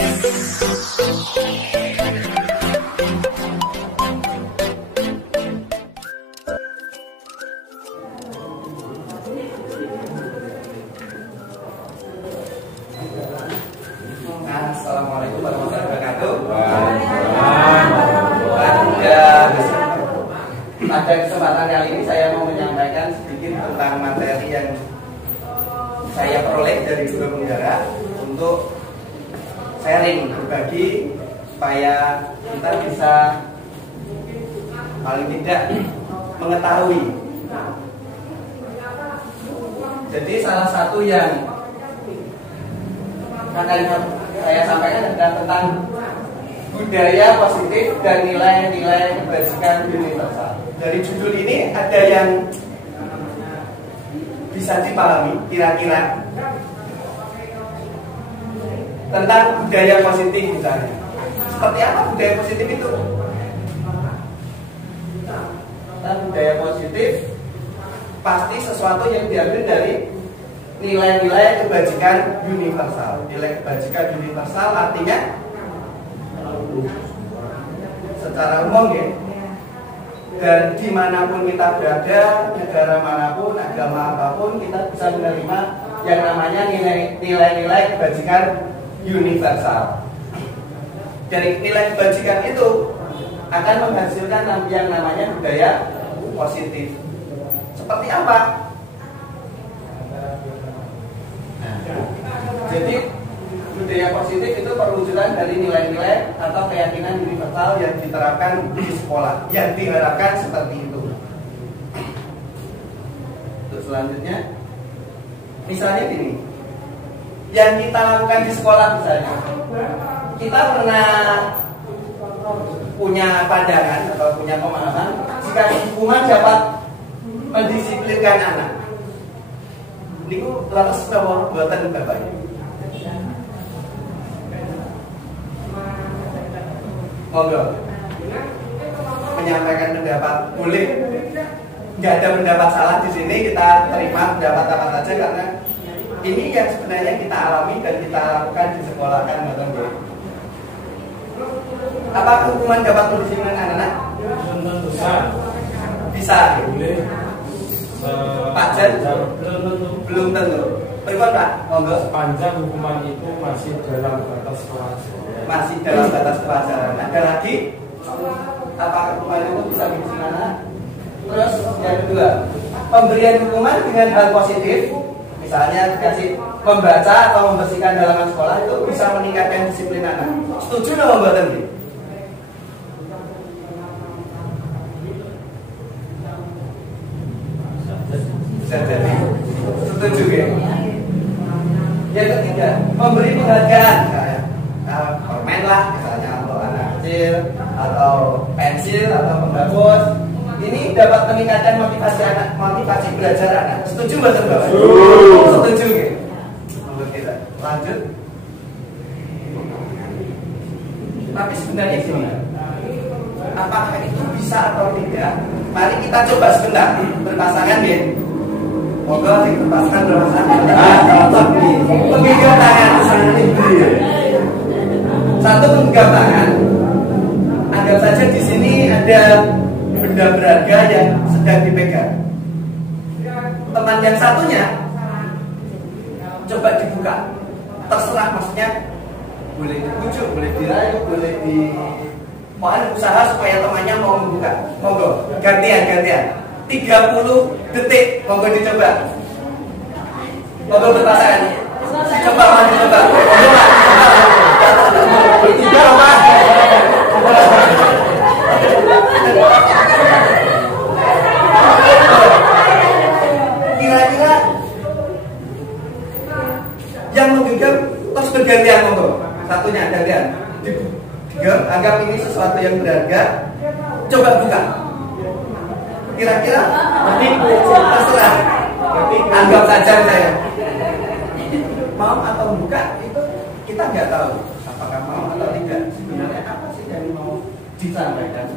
Assalamualaikum warahmatullahi wabarakatuh. Pada kesempatan kali ini saya mau menyampaikan sedikit tentang materi yang saya peroleh dari guru penggerak untuk sharing, berbagi supaya kita bisa paling tidak mengetahui. Jadi salah satu yang akan saya sampaikan adalah tentang budaya positif dan nilai-nilai kebajikan universal. Dari judul ini ada yang bisa dipahami kira-kira tentang budaya positif misalnya. Seperti apa budaya positif itu? Tentang budaya positif pasti sesuatu yang diambil dari nilai-nilai kebajikan universal. Nilai kebajikan universal artinya secara umum ya. Dan dimanapun kita berada, negara manapun, agama apapun, kita bisa menerima yang namanya nilai-nilai kebajikan universal. Dari nilai kebajikan itu akan menghasilkan yang namanya budaya positif. Seperti apa? Jadi budaya positif itu perwujudan dari nilai-nilai atau keyakinan universal yang diterapkan di sekolah, yang diharapkan seperti itu. Terus selanjutnya, misalnya gini, yang kita lakukan di sekolah misalnya, kita pernah punya pandangan atau punya pemahaman jika hukuman dapat mendisiplinkan anak. Ini laras nomor buatan bapak ini. Monggo menyampaikan pendapat boleh, nggak ada pendapat salah di sini, kita terima pendapat apa saja karena ini yang sebenarnya kita alami dan kita lakukan di sekolah kan, betul. Apakah hukuman dapat mendisiplinkan anak? Bisa. Pak Jan? Belum tentu. Bagaimana Pak? Monggo. Sepanjang hukuman itu masih dalam batas kewajaran. Masih dalam batas kewajaran. Ada lagi? Apakah hukuman itu bisa didisiplinkan? Terus yang kedua, pemberian hukuman dengan hal positif, misalnya dikasih membaca atau membersihkan halaman sekolah, itu bisa meningkatkan disiplin anak. Setuju nggak membuat ini? Bisa jadi. Setuju ya? Yang ketiga, memberi penghargaan, permen lah misalnya untuk anak kecil, atau pensil atau pembapus. Ini dapat meningkatkan motivasi anak, motivasi belajar anak. Setuju betul Bapak? Setuju ya? Untuk kita lanjut. Tapi sebenarnya gimana? Apakah itu bisa atau tidak? Mari kita coba sebentar berpasangan ya. Moga dipaskan berpasangan. Menggenggam tangan satu, menggenggam tangan. Anggap saja di sini ada benda berharga yang sedang dipegang. Teman yang satunya coba dibuka. Terserah, maksudnya boleh dibujuk, boleh dirayu, boleh di mohon usaha supaya temannya mau membuka. Monggo, gantian 30 detik, monggo dicoba. Monggo berpasangan. Coba, monggo coba. Bertiga, Pak. Kira-kira yang menggenggam terus bergantian, monggo. Satunya gantian. Anggap ini sesuatu yang berharga. Coba buka. Kira-kira terserah. Anggap saja saya mau atau buka, itu kita nggak tahu apakah mau atau tidak. Sebenarnya apa sih yang mau disampaikan?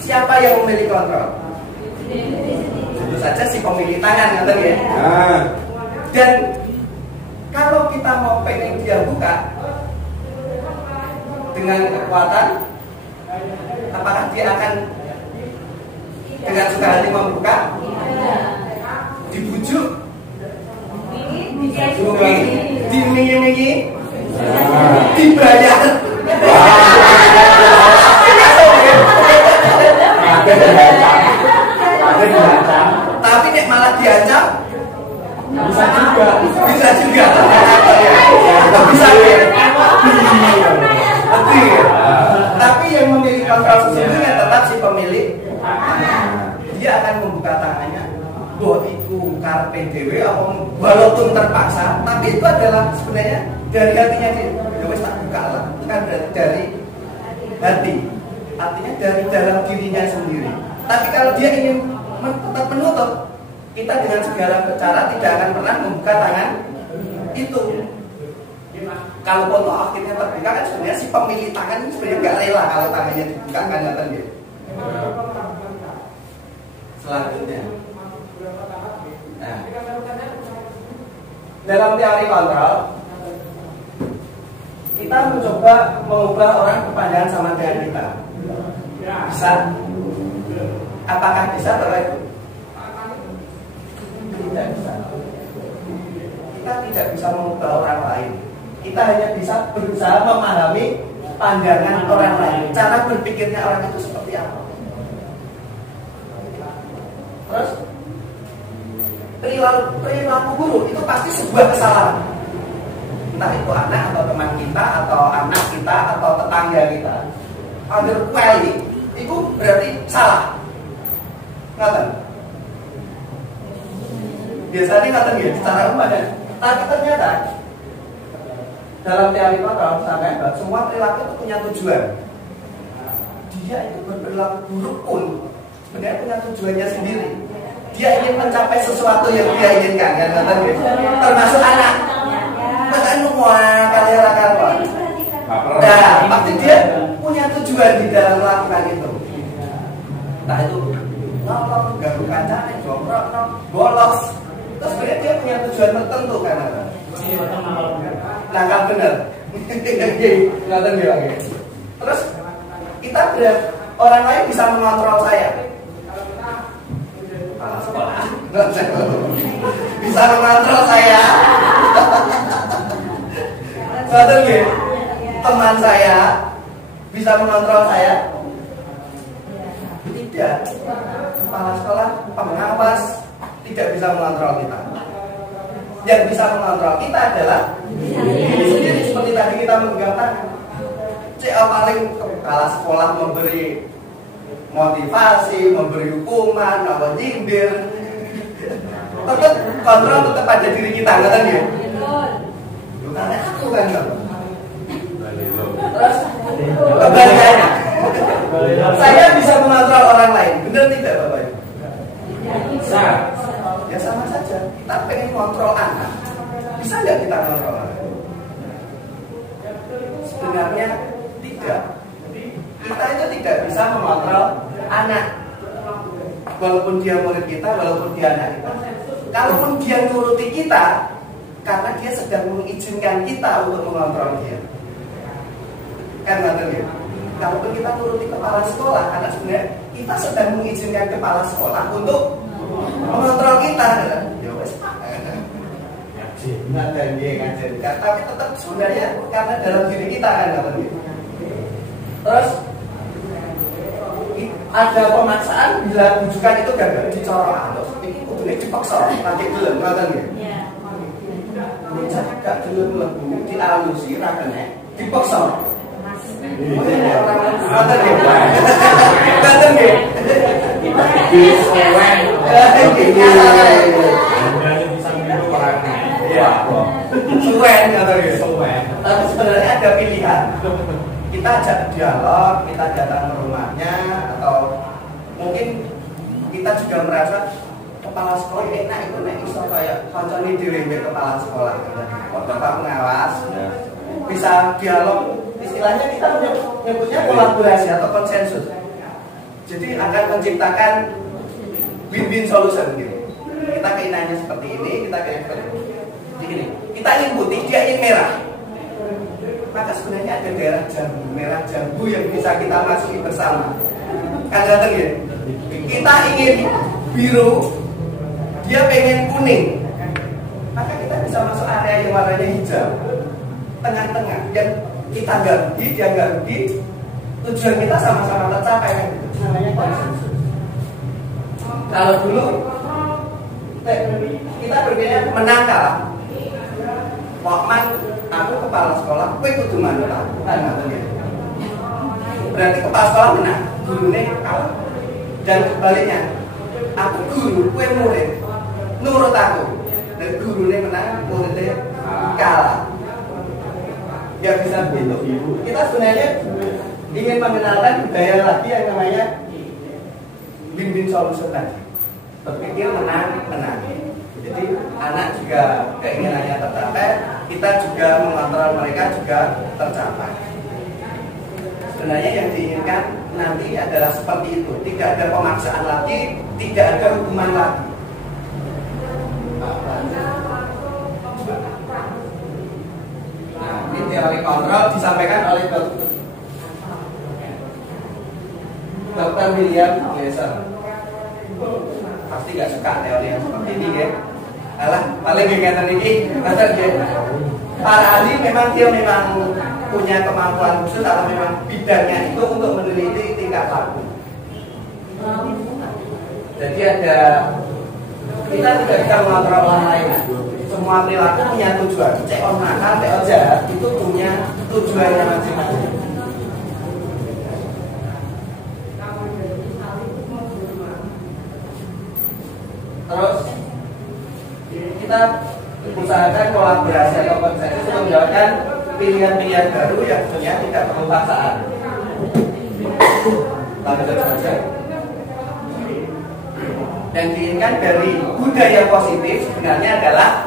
Siapa yang memiliki kontrol? Tentu saja si pemilik tangan, kata ya. Dan kalau kita mau pengen dia buka, dengan kekuatan, apakah dia akan dengan suka hati membuka, dibujuk, diiming-imingi, dibayar. Tapi nek malah diancam, bisa juga, bisa tapi yang memiliki kontrol sesungguhnya tetap si pemilik. Dia akan membuka tangannya, buat itu karpe dewe, walaupun terpaksa, tapi itu adalah sebenarnya dari hatinya dia. Ya wes tak buka lah, kan dari hati, artinya dari dalam dirinya sendiri. Tapi kalau dia ingin tetap menutup, kita dengan segala cara tidak akan pernah membuka tangan itu. Kalau foto akhirnya terbuka kan sebenarnya si pemilik tangan ini sebenarnya nggak rela kalau tangannya dibuka kan dia. Selanjutnya, nah, dalam teori kontrol kita mencoba mengubah orang berpandangan sama dengan kita. Bisa? Apakah bisa Bapak Ibu? Tidak bisa. Kita tidak bisa mengubah orang lain. Kita hanya bisa berusaha memahami pandangan orang lain, cara berpikirnya orang itu seperti apa. Terus perilaku buruk itu pasti sebuah kesalahan. Entah itu anak atau teman kita atau anak kita atau tetangga kita. Undervalue itu berarti salah. Ngaten. Biasanya ngaten ya, secara umum ada. Tapi ternyata dalam teori kontrol sampai semua perilaku itu punya tujuan. Dia itu berperilaku buruk pun sebenarnya punya tujuannya sendiri. Dia ingin mencapai sesuatu yang dia inginkan, kan? Termasuk anak. Bahkan semua karya-karya. Nah, pasti dia punya tujuan di dalam melakukan itu. Nah itu nolong, ganggu kancane, jongkrok, bolos. Terus sebenarnya dia punya tujuan tertentu kan? Nangkap bener. Nggak dia. Terus kita orang lain bisa mengontrol saya. Sekolah. Bisa mengontrol saya. Teman saya bisa mengontrol saya. Tidak. Kepala sekolah, pengawas tidak bisa mengontrol kita. Yang bisa mengontrol kita adalah diri sendiri. Seperti tadi kita memegang tangan. Paling kepala sekolah memberi motivasi, memberi hukuman, nyindir. Tetap kontrol tetap pada diri kita, nggak ya? Karena aku kan, terus kebalikannya, saya bisa mengontrol orang lain, benar tidak Bapak? Bisa. Ya sama saja. Kita pengen kontrol anak, bisa nggak kita kontrol anak? Sebenarnya tidak. Kita itu tidak bisa mengontrol anak, walaupun dia murid kita, walaupun dia anak kita. Kalaupun dia nuruti kita, karena dia sedang mengizinkan kita untuk mengontrol dia. Kan ngerti ya? Kalaupun kita nuruti kepala sekolah, karena sebenarnya kita sedang mengizinkan kepala sekolah untuk mengontrol kita. Ya wes pak. Ngajar. Tapi tetap sebenarnya karena dalam diri kita kan ngerti. Terus ada pemaksaan bila bujukan itu gagal dicorok ini kudunya dipaksa nanti belum ngerti ya? Ini gak belum lebu dialusi rakene dipaksa. Tapi sebenarnya ada pilihan. Kita ajak dialog, kita datang ke rumahnya, atau mungkin kita juga merasa kepala sekolah enak itu nek iso kayak kancane dhewe kepala sekolah. Bapak pengawas bisa dialog, istilahnya kita menyebutnya kolaborasi atau konsensus. Jadi akan menciptakan win-win solution gitu. Kita keinginannya seperti ini, kita keinginan seperti ini. Kita ingin putih, dia ingin merah. maka sebenarnya ada daerah jambu, merah jambu yang bisa kita masuki bersama. Kadang-kadang ya, kita ingin biru, dia pengen kuning, maka kita bisa masuk area yang warnanya hijau, tengah-tengah, yang kita nggak rugi, dia nggak rugi, tujuan kita sama-sama tercapai kan? Namanya konsensus. Kalau dulu kita berpikir menang kalah. Wakman, aku kepala sekolah, gue kudu manut aku, kan? Berarti kepala sekolah menang, gurunya kalah. Dan sebaliknya, aku guru, gue murid, nurut aku. Dan gurunya menang, muridnya kalah. Ya bisa begitu. Kita sebenarnya ingin mengenalkan budaya lagi yang namanya win-win solution tadi. Berpikir menang. Jadi anak juga keinginannya tercapai, kita juga mengontrol mereka juga tercapai. Sebenarnya yang diinginkan nanti adalah seperti itu, tidak ada pemaksaan lagi, tidak ada hukuman lagi. Nah, ini teori kontrol disampaikan oleh Dr. William Glasser. Pasti gak suka teori yang seperti ini ya. Alah, paling ingatan ini betul ya. Para ahli memang dia memang punya kemampuan khusus atau memang bidangnya itu untuk meneliti tingkah laku. Jadi ada, kita tidak bisa mengontrol orang lain. Semua perilaku punya tujuan. Cek on nakal, cek on jahat itu punya tujuannya masing-masing. Terus kita usahakan kolaborasi atau konsensus untuk menjawabkan pilihan-pilihan baru yang sebenarnya tidak perlu paksaan. Yang diinginkan dari budaya positif sebenarnya adalah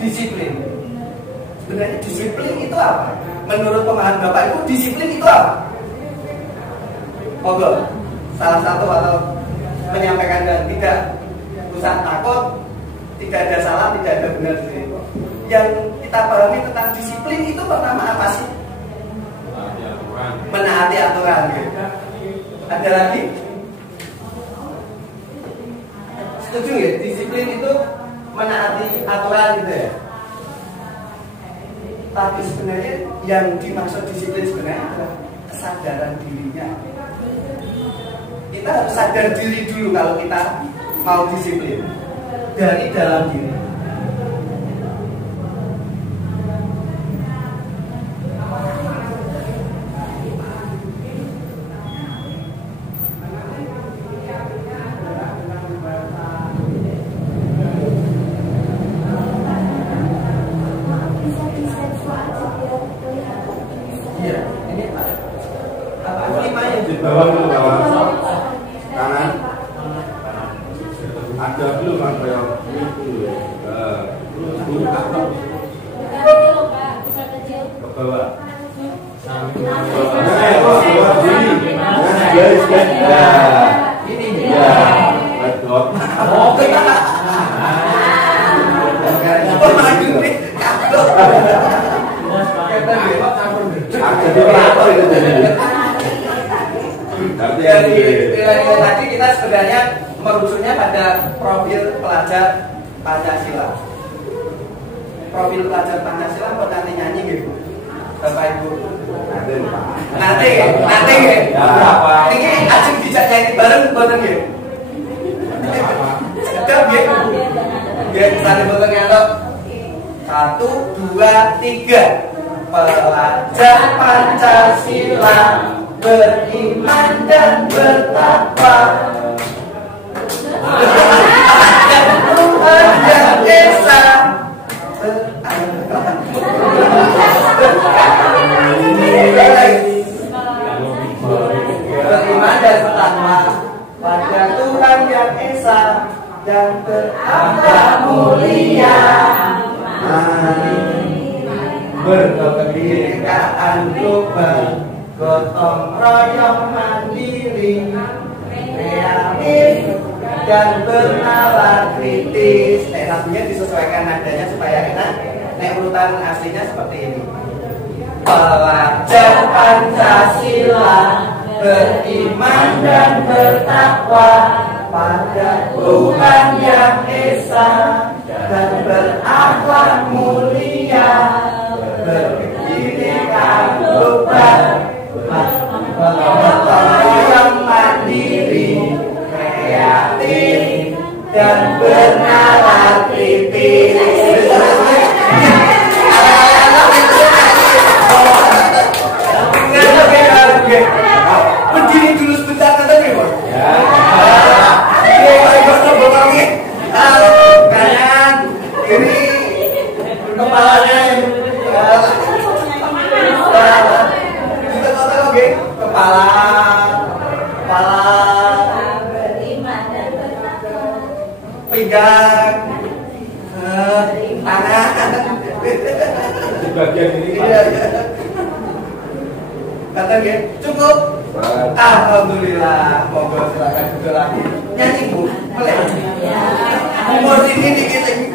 disiplin. Sebenarnya disiplin itu apa? Menurut pemahaman Bapak Ibu, disiplin itu apa? Monggo, salah satu atau menyampaikan dan tidak usah takut, tidak ada salah, tidak ada benar. Yang kita pahami tentang disiplin itu pertama apa sih? Menaati aturan. Ada lagi? Setuju ya? Disiplin itu menaati aturan gitu ya. Tapi sebenarnya yang dimaksud disiplin sebenarnya adalah kesadaran dirinya. Kita harus sadar diri dulu kalau kita mau disiplin dari dalam diri. Iya, ini apa limanya di bawah kanan. Ada belum apa yang itu? Ke bawah. Ini Ya, betul. oh kita Jadi nilai-nilai tadi kita sebenarnya merujuknya pada profil pelajar Pancasila. Profil pelajar Pancasila kok nanti nyanyi gitu, Bapak Ibu. Nanti. Ini ajeng dijak nyanyi bareng boten nggih. Sedap nggih. Nggih, sane boten ngantuk. 1, 2, 3. Pelajar Pancasila beriman dan bertakwa. Tuhan yang Esa beriman dan bertakwa pada Tuhan yang Esa dan berakhlak mulia. Berkebinekaan global, gotong royong mandiri, kreatif dan bernalar kritis. Lagunya disesuaikan nadanya supaya enak. Urutan aslinya seperti ini. Pelajar Pancasila, beriman dan bertakwa pada Tuhan Yang Esa dan berakhlak mulia, berbhinneka tunggal, yang mandiri, kreatif dan bernalar kritis. Berdiri dulu sebentar nanti Bos. Kanan, kiri, kepalanya. Kita kata oke, kepala, pinggang, tangan. Di bagian ini Kata dia, cukup. Alhamdulillah, monggo silakan duduk lagi. Nyanyi Bu, boleh? Umur ini dikit lagi.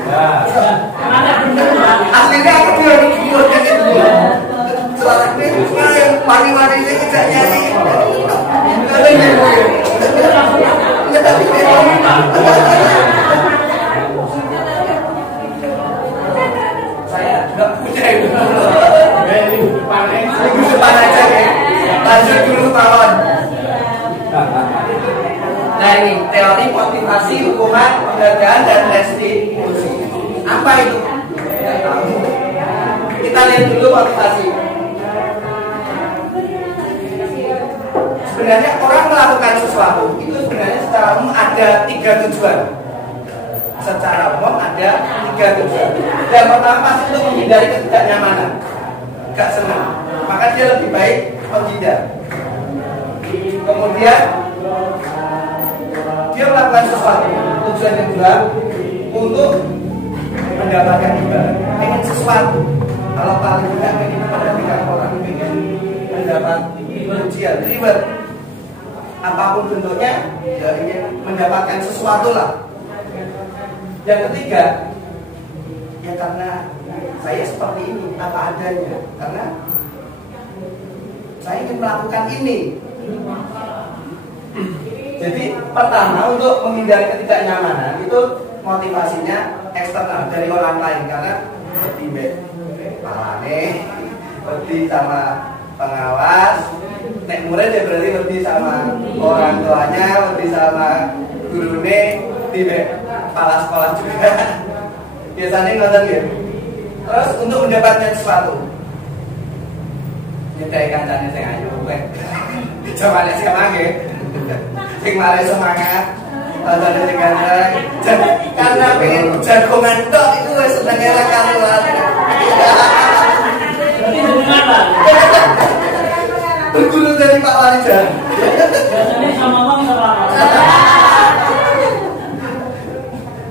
Aslinya aku juga umur nyanyi Bu. Suaranya yang mari-mari ini tidak nyanyi. Ada yang Bu. Saya nggak punya itu. Minggu depan aja ya. Lanjut dulu kawan. Nah ini teori motivasi, hukuman, penghargaan dan restitusi. Apa itu? Kita lihat dulu motivasi. Sebenarnya orang melakukan sesuatu itu sebenarnya secara umum ada 3 tujuan. Secara umum ada 3 tujuan. Yang pertama pasti untuk menghindari ketidaknyamanan. Gak senang, maka dia lebih baik menghindar. Kemudian dia melakukan sesuatu, tujuan kedua untuk mendapatkan imbalan. Ingin sesuatu, kalau paling tidak ingin memperhatikan orang, ingin mendapat pujian, reward, apapun bentuknya, dia ingin mendapatkan sesuatu lah. Yang ketiga, ya karena saya seperti ini, apa adanya, karena saya ingin melakukan ini. Jadi pertama untuk menghindari ketidaknyamanan itu motivasinya eksternal dari orang lain, karena bertimbang palane, berdi sama pengawas, nek murid ya berarti berdi sama orang tuanya, berdi sama gurune, timbang kepala sekolah juga. Biasanya nonton gitu. Terus untuk mendapatkan sesuatu, nyedai kancane sing ayu kowe. Coba lihat siapa nggih. Sing mare semangat. Tandane sing ganteng. Karena pengen jagongan tok itu wis senenge ra karuan. Berguru dari Pak Walijan. Biasanya sama Bang sama.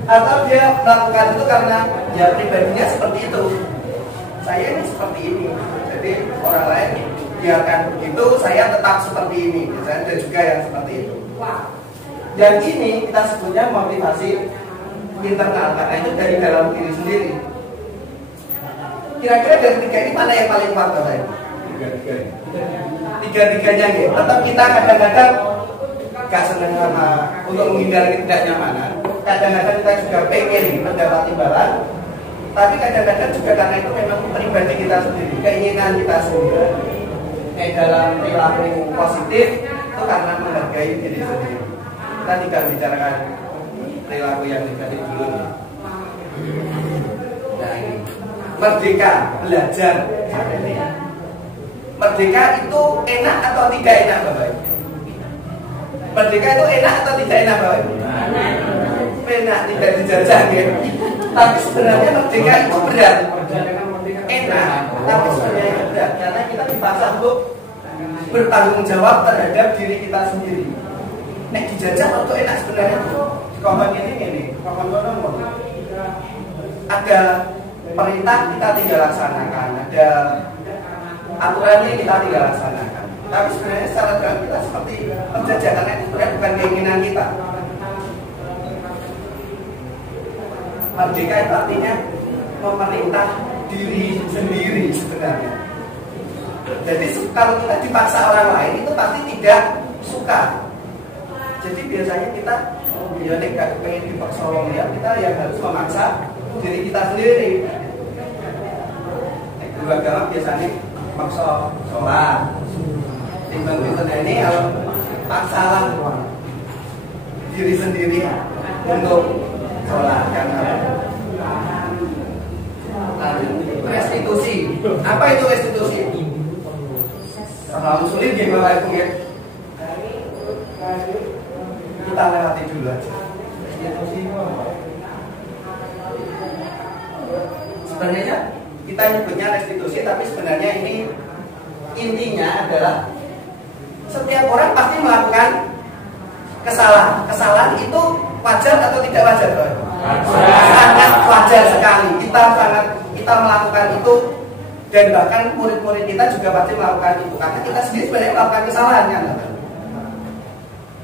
Atau dia melakukan itu karena ya pribadinya seperti itu. Saya ini seperti ini. Jadi orang lain biarkan begitu, saya tetap seperti ini. Misalnya ada juga yang seperti itu. Dan ini kita sebutnya motivasi internal, karena itu dari dalam diri sendiri. Kira-kira dari 3 ini mana yang paling kuat Bapak? Tiga-tiganya ya. Tetap kita kadang-kadang gak senang sama untuk menghindari ketidaknyamanan. Kadang-kadang kita juga pengen mendapat imbalan, tapi kadang-kadang juga karena itu memang pribadi kita sendiri, keinginan kita sendiri. Dalam perilaku positif itu karena menghargai diri sendiri. Kita tidak bicarakan perilaku yang negatif dulu nih. Nah ini merdeka belajar. Merdeka itu enak atau tidak enak Bapak? Merdeka itu enak atau tidak enak Bapak? Enak, tidak dijajah gitu. Tapi sebenarnya merdeka itu berat. Enak, tapi sebenarnya berat karena kita dipaksa untuk bertanggung jawab terhadap diri kita sendiri. Nek dijajah waktu enak sebenarnya tuh. Di ini, kokon ada perintah kita tinggal laksanakan, ada aturan ini kita tinggal laksanakan. Tapi sebenarnya secara dalam kita seperti penjajah, karena itu bukan keinginan kita. Merdeka itu artinya memerintah diri sendiri sebenarnya. Jadi kalau kita dipaksa orang lain itu pasti tidak suka. Jadi biasanya kita ya nggak pengen dipaksa orang lain, kita yang harus memaksa diri kita sendiri. Guru agama biasanya maksa sholat. Timbang pinter ini kalau paksalah diri sendiri untuk sholat kan. Restitusi. Apa itu restitusi? Kalau sulit gimana itu ya? Kita lewati dulu aja. Restitusi itu apa? Sebenarnya kita nyebutnya restitusi, tapi sebenarnya ini intinya adalah setiap orang pasti melakukan kesalahan. Kesalahan itu wajar atau tidak wajar? Sangat wajar sekali. Kita melakukan itu, dan bahkan murid-murid kita juga pasti melakukan itu karena kita sendiri sebenarnya melakukan kesalahan kan.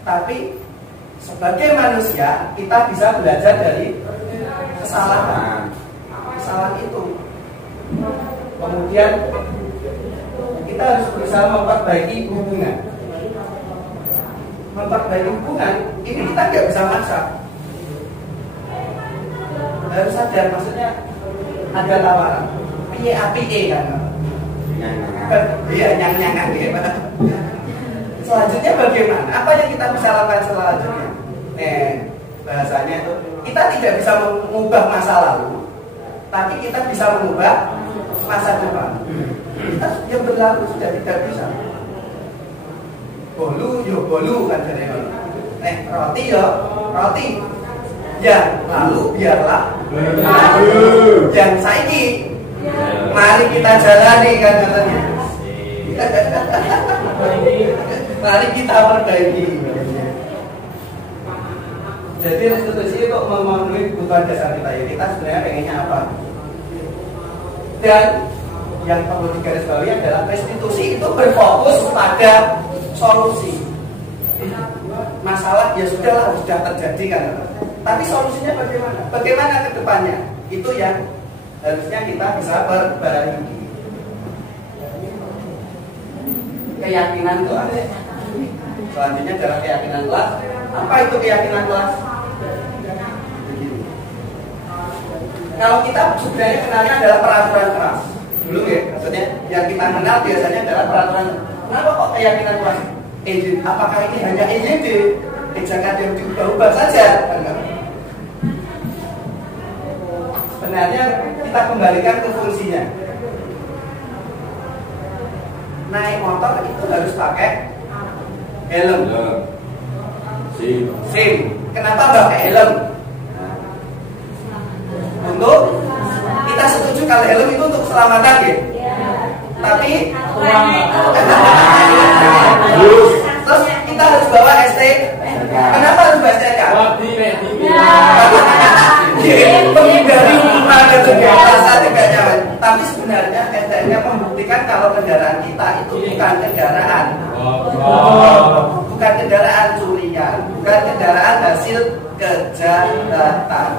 Tapi sebagai manusia kita bisa belajar dari kesalahan itu. Kemudian kita harus berusaha memperbaiki hubungan. Memperbaiki hubungan ini kita nggak bisa maksa. Harus sadar, maksudnya ada tawaran. Piye kan? Iya, nyang-nyangan gitu. Selanjutnya bagaimana? Apa yang kita bisa lakukan selanjutnya? Bahasanya itu kita tidak bisa mengubah masa lalu, tapi kita bisa mengubah masa depan. Kita yang berlalu sudah tidak bisa. Bolu kan jadi. Roti roti. Yang lalu biarlah lalu. Yang saiki mari kita jalani kan katanya. Mari kita perbaiki. Jadi restitusi itu memenuhi kebutuhan dasar kita ya. Kita sebenarnya pengennya apa? Dan yang perlu digarisbawahi adalah restitusi itu berfokus pada solusi. Masalah ya sudah terjadi kan. Tapi solusinya bagaimana? Bagaimana ke depannya? Itu yang harusnya kita bisa perbaiki. Keyakinan kelas. Selanjutnya adalah keyakinan kelas. Apa itu keyakinan kelas? Kalau kita sebenarnya kenalnya adalah peraturan kelas. Dulu ya, maksudnya yang kita kenal biasanya adalah peraturan. Kenapa kok keyakinan kelas? Apakah ini hanya EYD? Jangan yang diubah-ubah saja. Sebenarnya kita kembalikan ke fungsinya. Naik motor itu harus pakai helm. SIM. Kenapa pakai helm? Untuk kita setuju kalau helm itu untuk keselamatan ya. Tapi terus kita harus bawa ST. Kenapa harus bawa STNK? Menghindari hukuman dan rasa tidak nyaman. Tapi sebenarnya STNK membuktikan kalau kendaraan kita itu bukan kendaraan, bukan kendaraan curian, bukan kendaraan hasil kejahatan.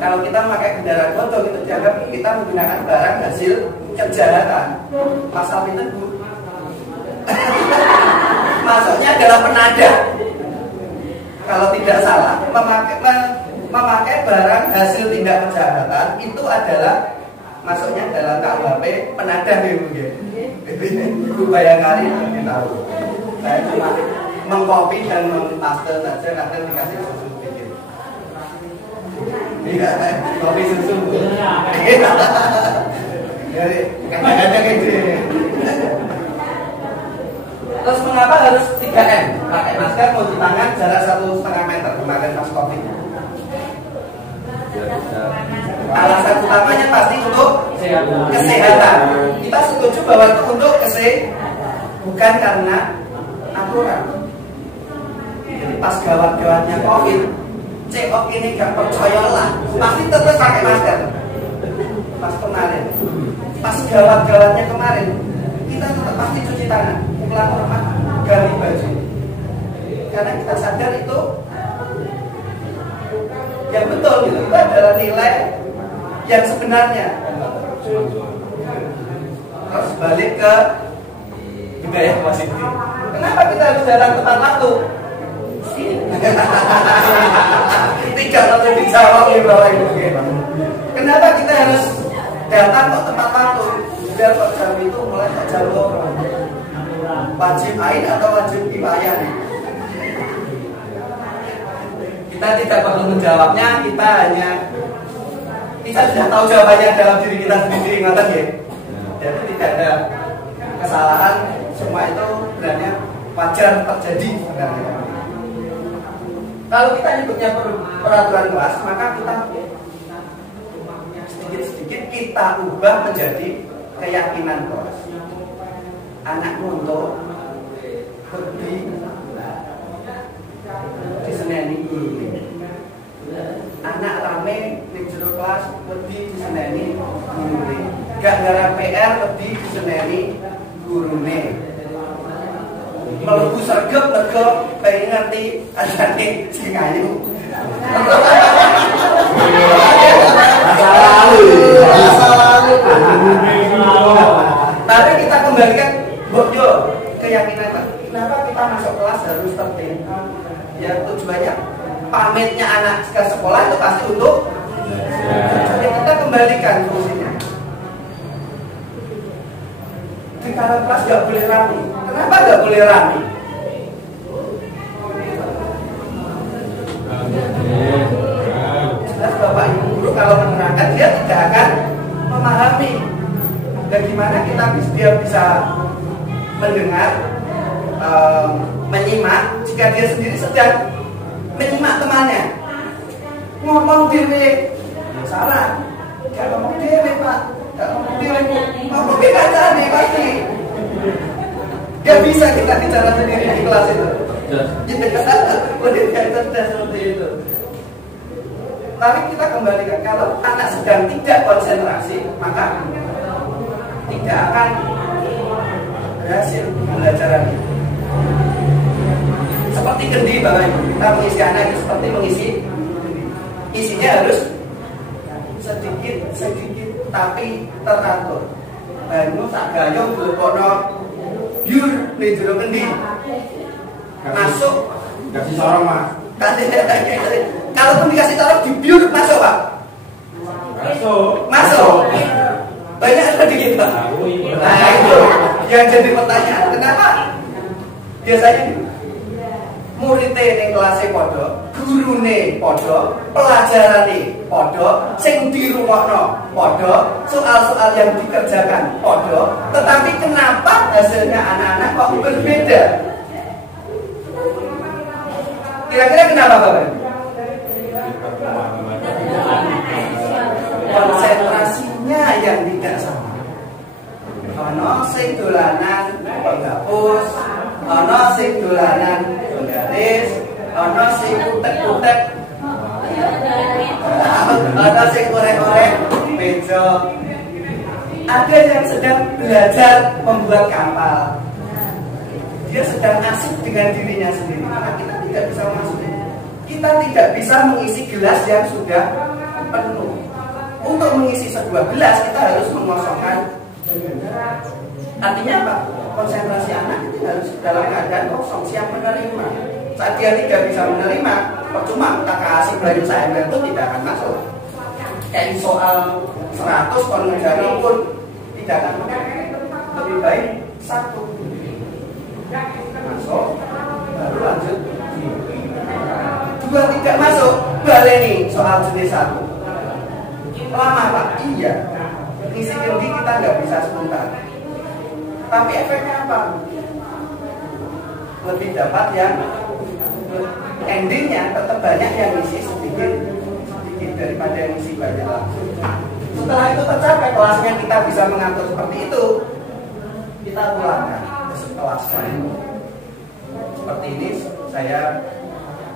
Kalau kita memakai kendaraan bodong itu dianggap kita menggunakan barang hasil kejahatan. Pasal itu Bu. Masuknya adalah penadah. Kalau tidak salah, memakai barang hasil tindak kejahatan itu adalah masuknya dalam KUHP penadah Bu. Ibu bayangkari kita tahu. Saya cuma mengcopy dan mempaste saja karena dikasih susu dikit. Iya, kopi susu. Jadi kadang-kadang gitu. Terus mengapa harus 3M? Pakai masker, cuci tangan, jarak 1,5 meter kemarin pas COVID. Alasan utamanya pasti untuk kesehatan. Kita setuju bahwa itu untuk bukan karena aturan. Jadi pas gawat-gawatnya COVID, COK ini gak percayalah, pasti tetap pakai masker. Pas kemarin, pas gawat-gawatnya kemarin, kita tetap pasti cuci tangan, pulang rumah, ganti baju. Karena kita sadar itu yang betul, gitu. Itu adalah nilai yang sebenarnya. Terus balik ke budaya positif. Kenapa kita harus datang tepat waktu? Tidak perlu dijawab nih Bapak Ibu. Kenapa kita harus datang kok tepat waktu? Biar kok jam itu mulai kok jam wajib ain atau wajib kifayah nih? Kita tidak perlu menjawabnya, kita sudah tahu jawabannya dalam diri kita sendiri, ngerti ya? Jadi tidak ada kesalahan, semua itu sebenarnya wajar terjadi sebenarnya. Kalau kita nyebutnya peraturan kelas, maka kita sedikit-sedikit kita ubah menjadi keyakinan kelas. Anakmu untuk pergi di Seneni guru, anak rame di jero kelas pergi di Seneni guru, gak gara PR pergi di Seneni gurune. Kalau sergap lega pengen ngerti asane sing ayu. Tapi kita kembalikan Bokyo keyakinan. Kenapa kita masuk kelas harus tertib? Ya tujuannya pamitnya anak ke sekolah itu pasti untuk ya, kita kembalikan fungsinya. Di dalam kelas nggak boleh rame. Kenapa nggak boleh rame? Jelas Bapak Ibu guru kalau menerangkan dia tidak akan memahami. Dan gimana dia bisa mendengar, menyimak jika dia sendiri sedang menyimak temannya ngomong dewe salah, gak ngomong dewe Pak, gak ngomong dewe Bu, ngomong bacaan nih pasti. Gak bisa kita bicara sendiri di kelas itu. Udah cerdas seperti itu. Tapi kita kembalikan, kalau anak sedang tidak konsentrasi, maka tidak akan berhasil pembelajaran. Seperti kendi Bapak Ibu, kita mengisi anak itu seperti mengisi kendi. Isinya harus sedikit tapi teratur. Banyu tak gayung berkono yur di jero kendi. Masuk kasih sorong Mas. Kalau pun dikasih sorong di biur masuk Pak. Masuk. Banyak tadi kita. Nah itu yang jadi pertanyaan. Kenapa biasanya muridnya yang kelasnya podo, gurune podo, pelajarane podo, sing dirungokno podo, soal-soal yang dikerjakan podo, tetapi kenapa hasilnya anak-anak kok berbeda? Kira-kira kenapa Bapak? Konsentrasinya yang tidak sama. Ono sing dolanan penghapus, ono sing dolanan penggaris, ono sing kutek-kutek, ono sing korek-korek meja. Ada yang sedang belajar membuat kapal. Dia sedang asik dengan dirinya sendiri. Maka kita tidak bisa masuk. Kita tidak bisa mengisi gelas yang sudah penuh. Untuk mengisi sebuah gelas kita harus mengosongkan. Artinya apa? Konsentrasi anak itu harus dalam keadaan kosong, siap menerima. Saat dia tidak bisa menerima, percuma kita kasih belajar saya itu tidak akan masuk. Kayak soal 100 konjaro pun tidak akan masuk. Lebih baik satu masuk, baru lanjut. Dua tidak masuk, balik nih soal jenis satu. Lama Pak? Iya. Ngisi kendi kita nggak bisa sebentar. Tapi efeknya apa? Lebih dapat yang endingnya tetap banyak yang ngisi sedikit daripada yang ngisi banyak langsung. Setelah itu tercapai kelasnya kita bisa mengatur seperti itu, kita pulangkan ke kelas lain. Seperti ini saya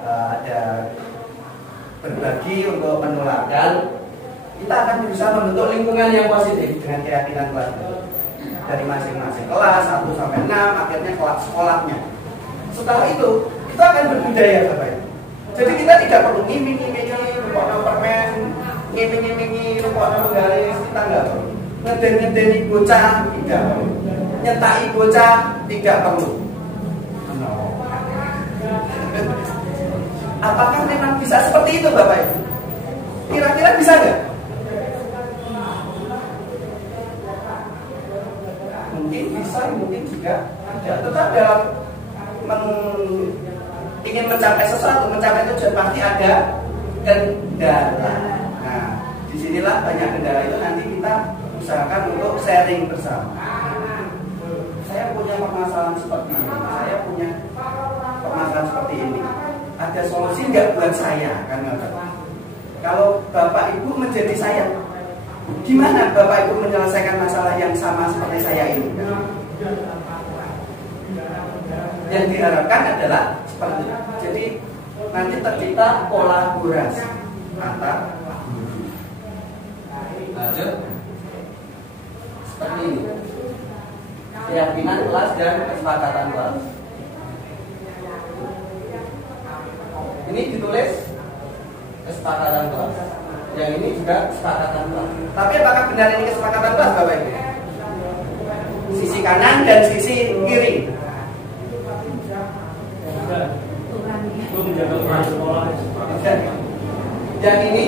ada berbagi untuk menularkan. Kita akan berusaha membentuk lingkungan yang positif dengan keyakinan kelas dari masing-masing kelas 1 sampai 6, akhirnya kelas sekolahnya. Setelah itu kita akan berbudaya Bapak Ibu. Jadi kita tidak perlu ngiming-ngimingi rupanya permen, ngiming-ngimingi rupanya penggaris, kita nggak perlu. ngeden-ngedeni bocah tidak perlu, nyetai bocah tidak perlu. Apakah memang bisa seperti itu Bapak Ibu? Kira-kira bisa nggak? Mungkin bisa, mungkin juga tidak. Tetap dalam ingin mencapai sesuatu, mencapai tujuan pasti ada kendala. Nah, disinilah banyak kendala itu nanti kita usahakan untuk sharing bersama. Saya punya permasalahan seperti ini, saya punya permasalahan seperti ini. Ada solusi nggak buat saya? Kan kalau Bapak Ibu menjadi saya, gimana Bapak Ibu menyelesaikan masalah yang sama seperti saya ini? Yang diharapkan adalah seperti itu. Jadi nanti tercipta kolaborasi antar guru. Lanjut seperti ini. Keyakinan kelas dan kesepakatan kelas. Ini ditulis kesepakatan kelas. Yang ini juga kesepakatan kelas. Tapi apakah benar ini kesepakatan kelas Bapak Ibu? Sisi kanan dan sisi kiri. Yang ini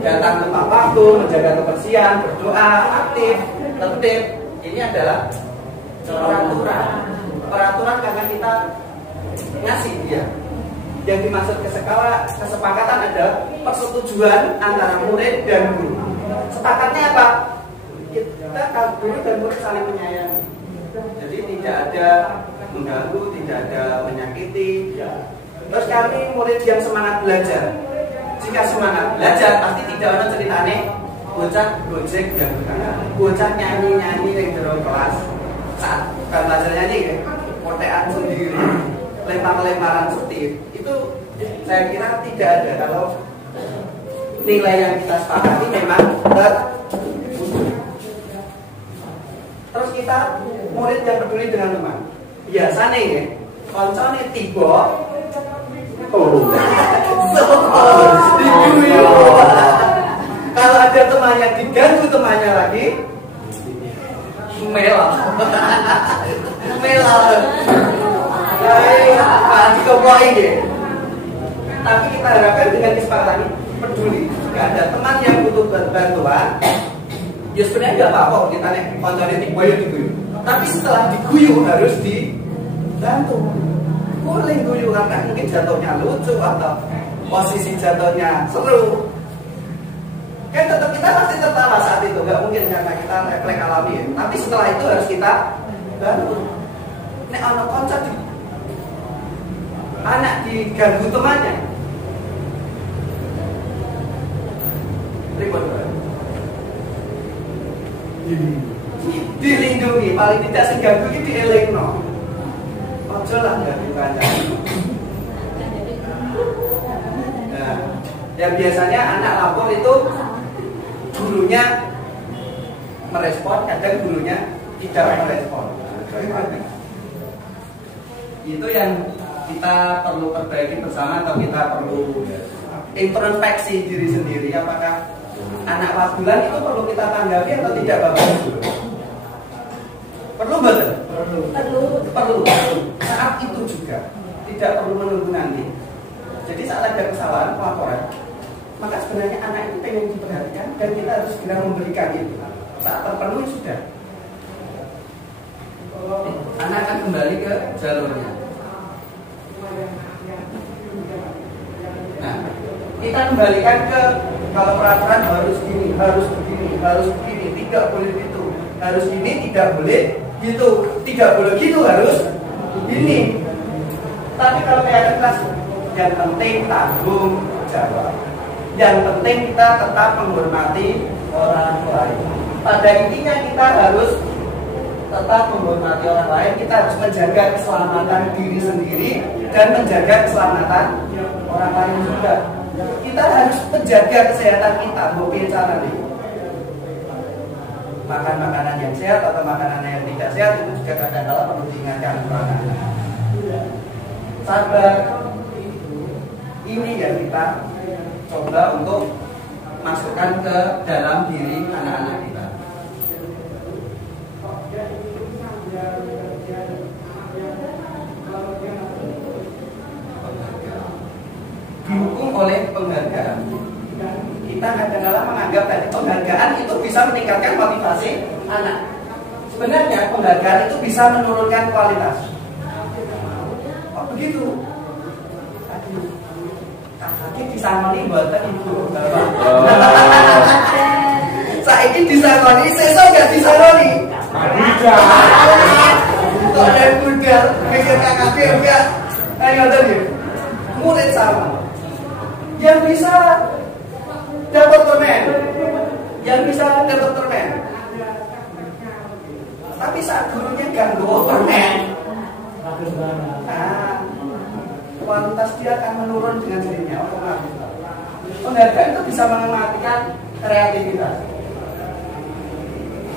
datang tepat waktu, menjaga kebersihan, berdoa, aktif, tertib. Ini adalah peraturan karena kita ngasih dia. Yang dimaksud kesepakatan adalah persetujuan antara murid dan guru. Sepakatnya apa? Kita kalau guru dan murid saling menyayangi. Jadi tidak ada mengganggu, tidak ada menyakiti. Terus kami murid yang semangat belajar. Jika semangat belajar pasti tidak ada ceritanya bocah gojek dan bocah nyanyi-nyanyi yang dalam kelas. Saat bukan belajar nyanyi ya, kotean sendiri, lempar-lemparan seperti itu saya kira tidak ada. Kalau nilai yang kita sepakati memang terus kita murid yang peduli dengan teman. Biasanya ya, koncone tiba kalau ada temannya diganggu temannya lagi melah. Tapi kita harapkan dengan kesepakatan ini peduli. Jika ada teman yang butuh bantuan, ya sebenarnya nggak apa-apa kita nih koncone tiba ya diguyu. Tapi setelah diguyu harus dibantu. Boleh guyu karena mungkin jatuhnya lucu atau posisi jatuhnya seru. Kan tetap kita pasti tertawa saat itu, nggak mungkin karena kita refleks alami ya. Tapi setelah itu harus kita bantu. Nek anak konco anak diganggu temannya, ribut dilindungi, paling tidak sing ganggu iki dielingno. Ojo lah ganggu kancane. Nah, yang biasanya anak lapor itu gurunya merespon, kadang gurunya tidak merespon. Itu yang kita perlu perbaiki bersama atau kita perlu introspeksi diri sendiri. Apakah anak wabulan itu perlu kita tanggapi atau tidak Bapak? Perlu betul? Perlu. Saat itu juga tidak perlu menunggu nanti. Jadi saat ada kesalahan pelaporan, maka sebenarnya anak itu pengen diperhatikan dan kita harus segera memberikan itu. Saat terpenuhi sudah, anak akan kembali ke jalurnya. Nah, kita kembalikan ke kalau peraturan harus gini, harus begini, harus begini, tidak boleh gitu, harus ini, tidak boleh gitu, tidak boleh gitu, harus ini. Tapi kalau kayak kelas, yang penting tanggung jawab. Yang penting kita tetap menghormati orang lain. Pada intinya kita harus tetap menghormati orang lain. Kita harus menjaga keselamatan diri sendiri dan menjaga keselamatan orang lain juga. Kita harus menjaga kesehatan kita. Mungkin cara nih, makan makanan yang sehat atau makanan yang tidak sehat itu juga kadang-kadang perlu diingatkan kepada anak. Sabar. Ini yang kita coba untuk masukkan ke dalam diri anak-anak kita. oleh penghargaan. Kita kadang-kadang menganggap tadi penghargaan itu bisa meningkatkan motivasi anak. Sebenarnya penghargaan itu bisa menurunkan kualitas. Oh begitu? Aduh, kakaknya disangoni buatan ibu bapak. Saya ini disangoni, sesok gak disangoni. Kok ada budal, mikir kakaknya enggak. Ayo tadi, murid sama. Yang bisa dapat permen, yang bisa dapat permen. Tapi saat gurunya ganggu permen, nah, kualitas dia akan menurun dengan sendirinya. Penghargaan itu bisa mematikan kreativitas.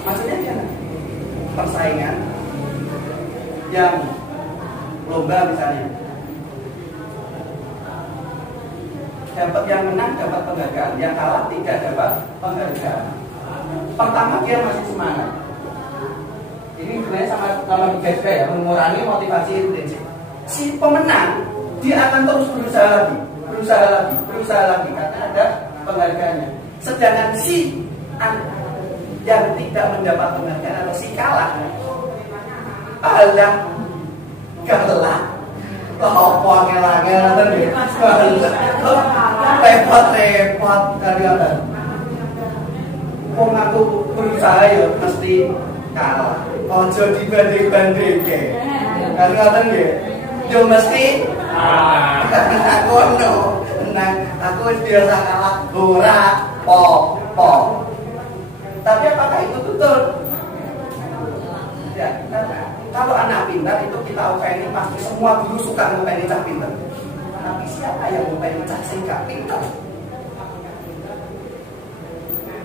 Maksudnya dia persaingan yang lomba misalnya, dapat yang menang dapat penghargaan, yang kalah tidak dapat penghargaan. Pertama dia masih semangat. Ini sebenarnya sama juga ya, mengurangi motivasi intrinsik. Si pemenang dia akan terus berusaha lagi karena ada penghargaannya. Sedangkan si yang tidak mendapat penghargaan atau si kalah, alah kalah, apa ngel-ngel tadi, repot kadang-kadang. Wong aku berusaha ya mesti kalah. Ojo dibanding-banding ke. Kadang-kadang ya, yo mesti aku no, aku biasa kalah ora po. Tapi apakah itu betul? Ya, kalau anak pintar itu kita openi pasti semua guru suka ngopeni cah pintar. Tapi siapa yang ngopeni cah sing gak pintar?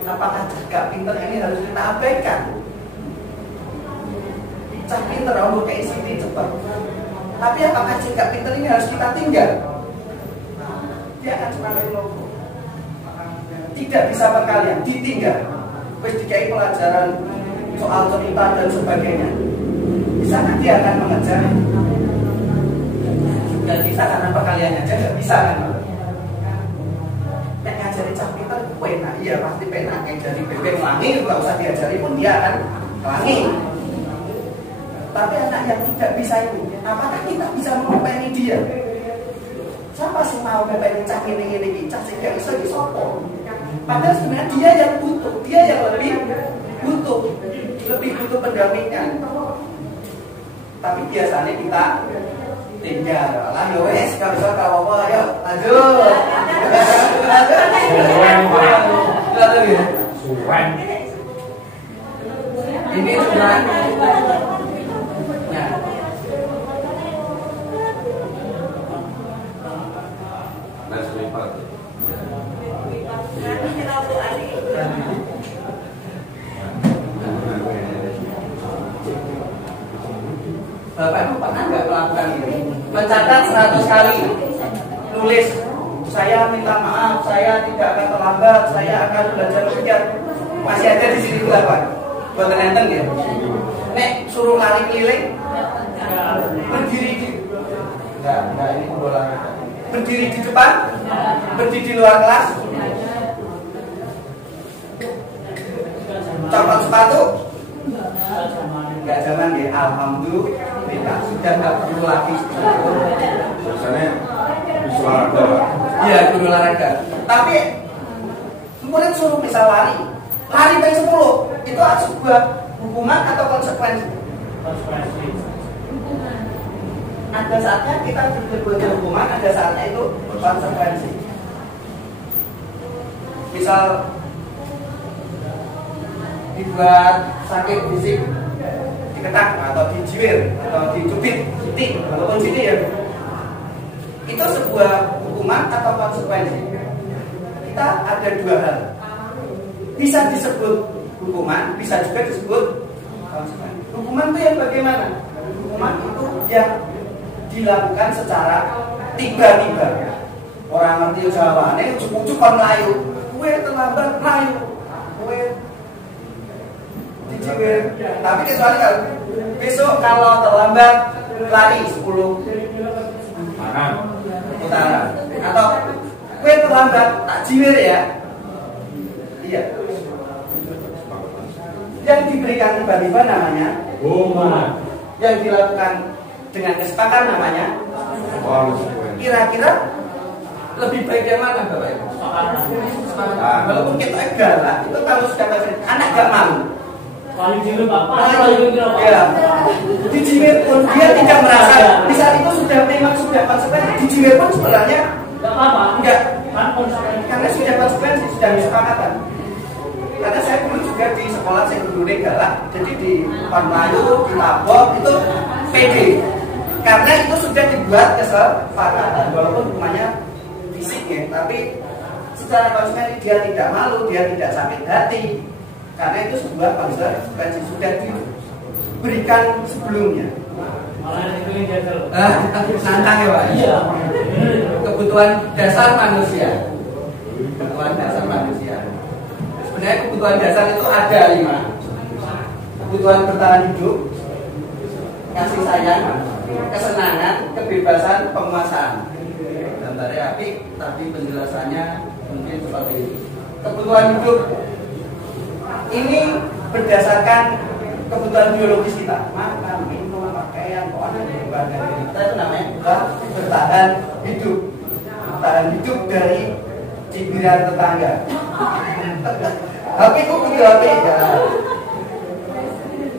Apakah cah gak pintar ini harus kita abaikan? Cah pintar untuk kayak isi cepat. Tapi apakah cah gak pintar ini harus kita tinggal? Dia akan semakin logo. Tidak bisa berkalian, ditinggal. Terus dikai pelajaran soal cerita dan sebagainya. Di sana dia akan mengejar. Gak bisa karena perkaliannya aja gak bisa kan? Yang ngajari cah pintar penak, iya pasti penak. Yang jadi bebek langi, gak usah diajari pun dia akan langi. Tapi anak yang tidak bisa itu, apakah kita bisa mengopeni dia? Siapa sih mau ngopeni cah ini, cah sih gak bisa disopo? Padahal sebenarnya dia yang butuh, dia yang lebih butuh pendampingan. Tapi biasanya kita tinggal lah, ya wes kalau bisa kalau apa, ayo lanjut. Ini cuma Bapak Ibu pernah nggak melakukan ini? Mencatat 100 kali, nulis, saya minta maaf, saya tidak akan terlambat, saya akan belajar sekian. Masih ada di sini berapa? Buat nenten ya? Nek suruh lari keliling, berdiri di, enggak ini olahraga. Berdiri di depan, berdiri di luar kelas, copot sepatu, nggak zaman ya, alhamdulillah sudah nggak perlu lagi. Biasanya bisa olahraga. Iya, guru olahraga. Tapi murid suruh misal lari by 10, itu sebuah hukuman atau konsekuensi? Konsekuensi. Ada saatnya kita berbuat hukuman, ada saatnya itu konsekuensi. Misal dibuat sakit fisik, diketak atau dijiwir atau dicubit, titik ataupun sini ya, itu sebuah hukuman atau konsekuensi. Kita ada dua hal, bisa disebut hukuman, bisa juga disebut konsekuensi. Hukuman itu yang bagaimana? Hukuman itu yang dilakukan secara tiba-tiba. Orang ngerti Jawa, ini ujuk-ujuk kon melayu, kue terlambat melayu, kue dijiwir. Tapi kecuali kalau besok kalau terlambat lari 10 Mana? putaran atau Kue terlambat, tak jiwir ya. Iya. Yang diberikan tiba-tiba namanya Boman. yang dilakukan dengan kesepakatan namanya. Kira-kira lebih baik yang mana Bapak Ibu? Walaupun kita galak, itu kalau sudah anak gak malu. Paling jiwir apa? Ya, dijiwir pun dia tidak merasa. Di saat itu memang sudah konsekuensi. Dijiwir pun sebenarnya Gak apa-apa. enggak, Kan konsekuensi. karena sudah konsekuensi, sudah kesepakatan. Karena saya dulu juga di sekolah saya guru galak, jadi di Panmelayu, di Tabok itu PD. Karena itu sudah dibuat kesepakatan, walaupun rumahnya fisik ya, tapi secara konsekuensi dia tidak malu, dia tidak sakit hati. Karena itu sebuah konsekuensi sudah diberikan sebelumnya. Malah itu yang jajal. Nantang ya Pak. Iya. Kebutuhan dasar manusia. Kebutuhan dasar manusia. Sebenarnya kebutuhan dasar itu ada 5. Kebutuhan bertahan hidup, kasih sayang, kesenangan, kebebasan, penguasaan. Gambarnya api, tapi penjelasannya mungkin seperti ini. Kebutuhan hidup ini berdasarkan kebutuhan biologis kita, makan, minum, pakaian, keluarga kita itu namanya bertahan hidup. Bertahan hidup dari cibiran tetangga. Tapi kok begitu HP ya.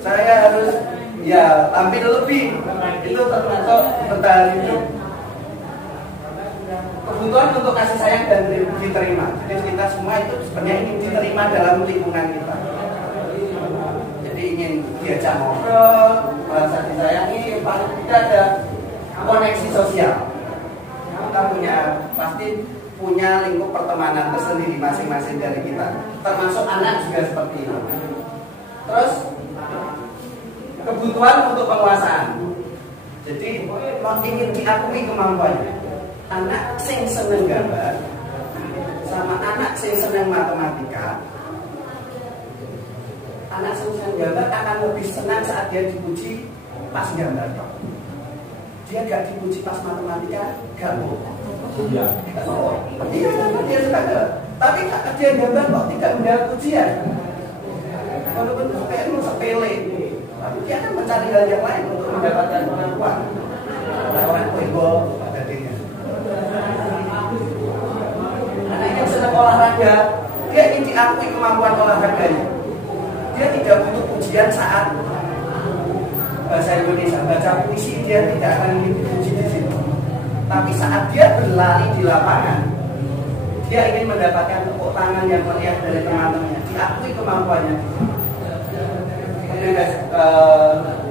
Saya harus ya tampil lebih. Itu termasuk bertahan hidup. Kebutuhan untuk kasih sayang dan diterima. Jadi kita semua itu sebenarnya ingin diterima dalam lingkungan kita. Jadi ingin diajak ngobrol, merasa disayangi, paling tidak ada koneksi sosial. Kita pasti punya lingkup pertemanan tersendiri masing-masing dari kita. Termasuk anak juga seperti itu. Terus kebutuhan untuk penguasaan. Jadi ingin diakui kemampuannya. Anak sing seneng gambar sama anak sing seneng matematika, anak sing seneng gambar akan lebih senang saat dia dipuji pas gambar. Dia gak dipuji pas matematika, gak mau. Iya, dia suka gambar. Tapi dia gambar kok tidak mendapat pujian. Walaupun sepele, tapi dia akan mencari hal yang lain untuk mendapatkan pengakuan. Orang playboy adanya. Anak yang senang olahraga, dia ingin diakui kemampuan olahraganya. Dia tidak butuh pujian saat bahasa Indonesia, baca puisi, dia tidak akan ingin dipuji di situ. Tapi saat dia berlari di lapangan, dia ingin mendapatkan tepuk tangan yang meriah dari teman-temannya, diakui kemampuannya.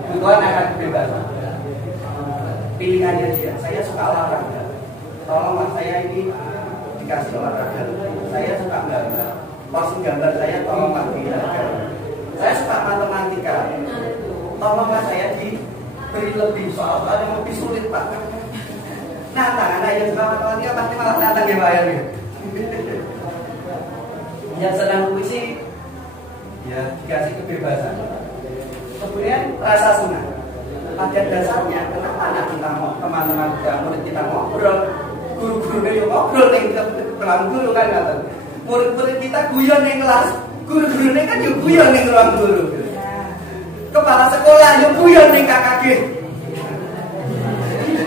Kebutuhan akan kebebasan. Pilihannya dia, saya suka olahraga. Tolong saya ini dikasih olahraga. Saya suka gambar. Porsi gambar saya tolonglah dihargai. Saya suka matematika. Tolonglah saya diberi lebih soal yang lebih sulit Pak. Nantang anak yang suka matematika pasti malah nantang ya Pak ya. Yang sedang puisi ya dikasih kebebasan. Kemudian rasa senang. Pada dasarnya kenapa anak kita mau teman-teman kita murid kita ngobrol, guru-gurunya yang ngobrol nih kelas guru kan kata. Murid-murid kita guyon nih kelas, guru-gurunya kan yang guyon nih ruang guru. Kepala sekolah yang guyon nih KKG.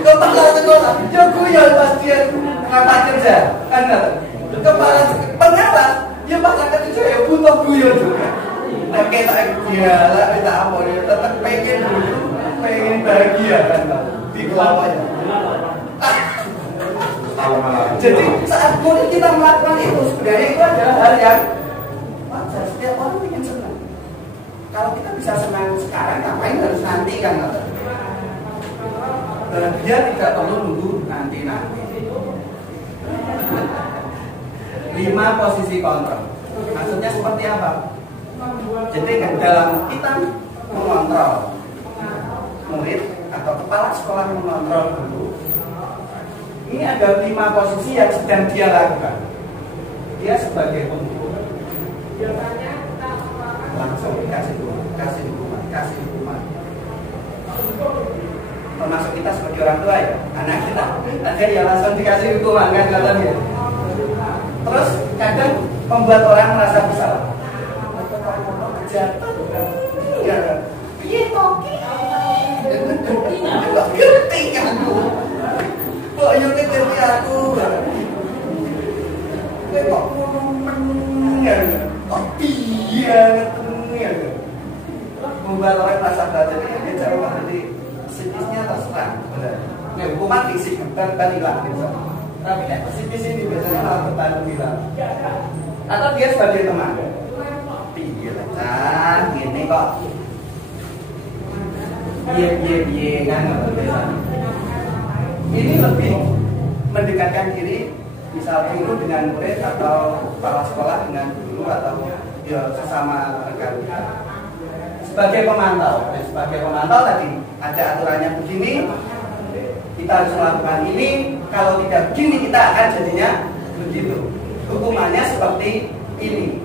Kepala sekolah yang guyon pas dia ngangkat kerja kan kata. Kepala pengawas yang pas ngangkat kerja ya butuh guyon juga. Oke tak lah kita apa ya tetap pengen bahagia kan di kelamanya. Jadi saat murid kita melakukan itu sebenarnya itu adalah hal yang wajar. Setiap orang ingin senang. Kalau kita bisa senang sekarang, ngapain harus nanti kan? Dia tidak perlu nunggu nanti. 5 posisi kontrol. Maksudnya seperti apa? Jadi kan dalam kita mengontrol murid atau kepala sekolah mengontrol guru. Ini ada 5 posisi yang sedang dia lakukan. Dia sebagai pengurus langsung kasih hukuman. Termasuk kita sebagai orang tua ya, anak kita ada yang langsung dikasih hukuman kan katanya. Terus kadang membuat orang merasa bersalah. Jatuh, ya, iya koki, kok ngerti aku, kok yang ngerti aku, kok ngomong ya, kok dia ngerti ya, membuat orang merasa belajar ini dia cara menjadi psikisnya terserang, benar. Nah, hukuman fisik kan hilang biasa. Tapi psikis ini biasanya malah bertanding hilang. Atau dia sebagai teman. Nah, gini kok. Biar kan biasa. Ini lebih mendekatkan diri, misal guru dengan murid atau kepala sekolah dengan guru atau ya sesama rekan. Sebagai pemantau tadi ada aturannya begini. Kita harus melakukan ini. Kalau tidak begini kita akan jadinya begitu. Hukumannya seperti ini.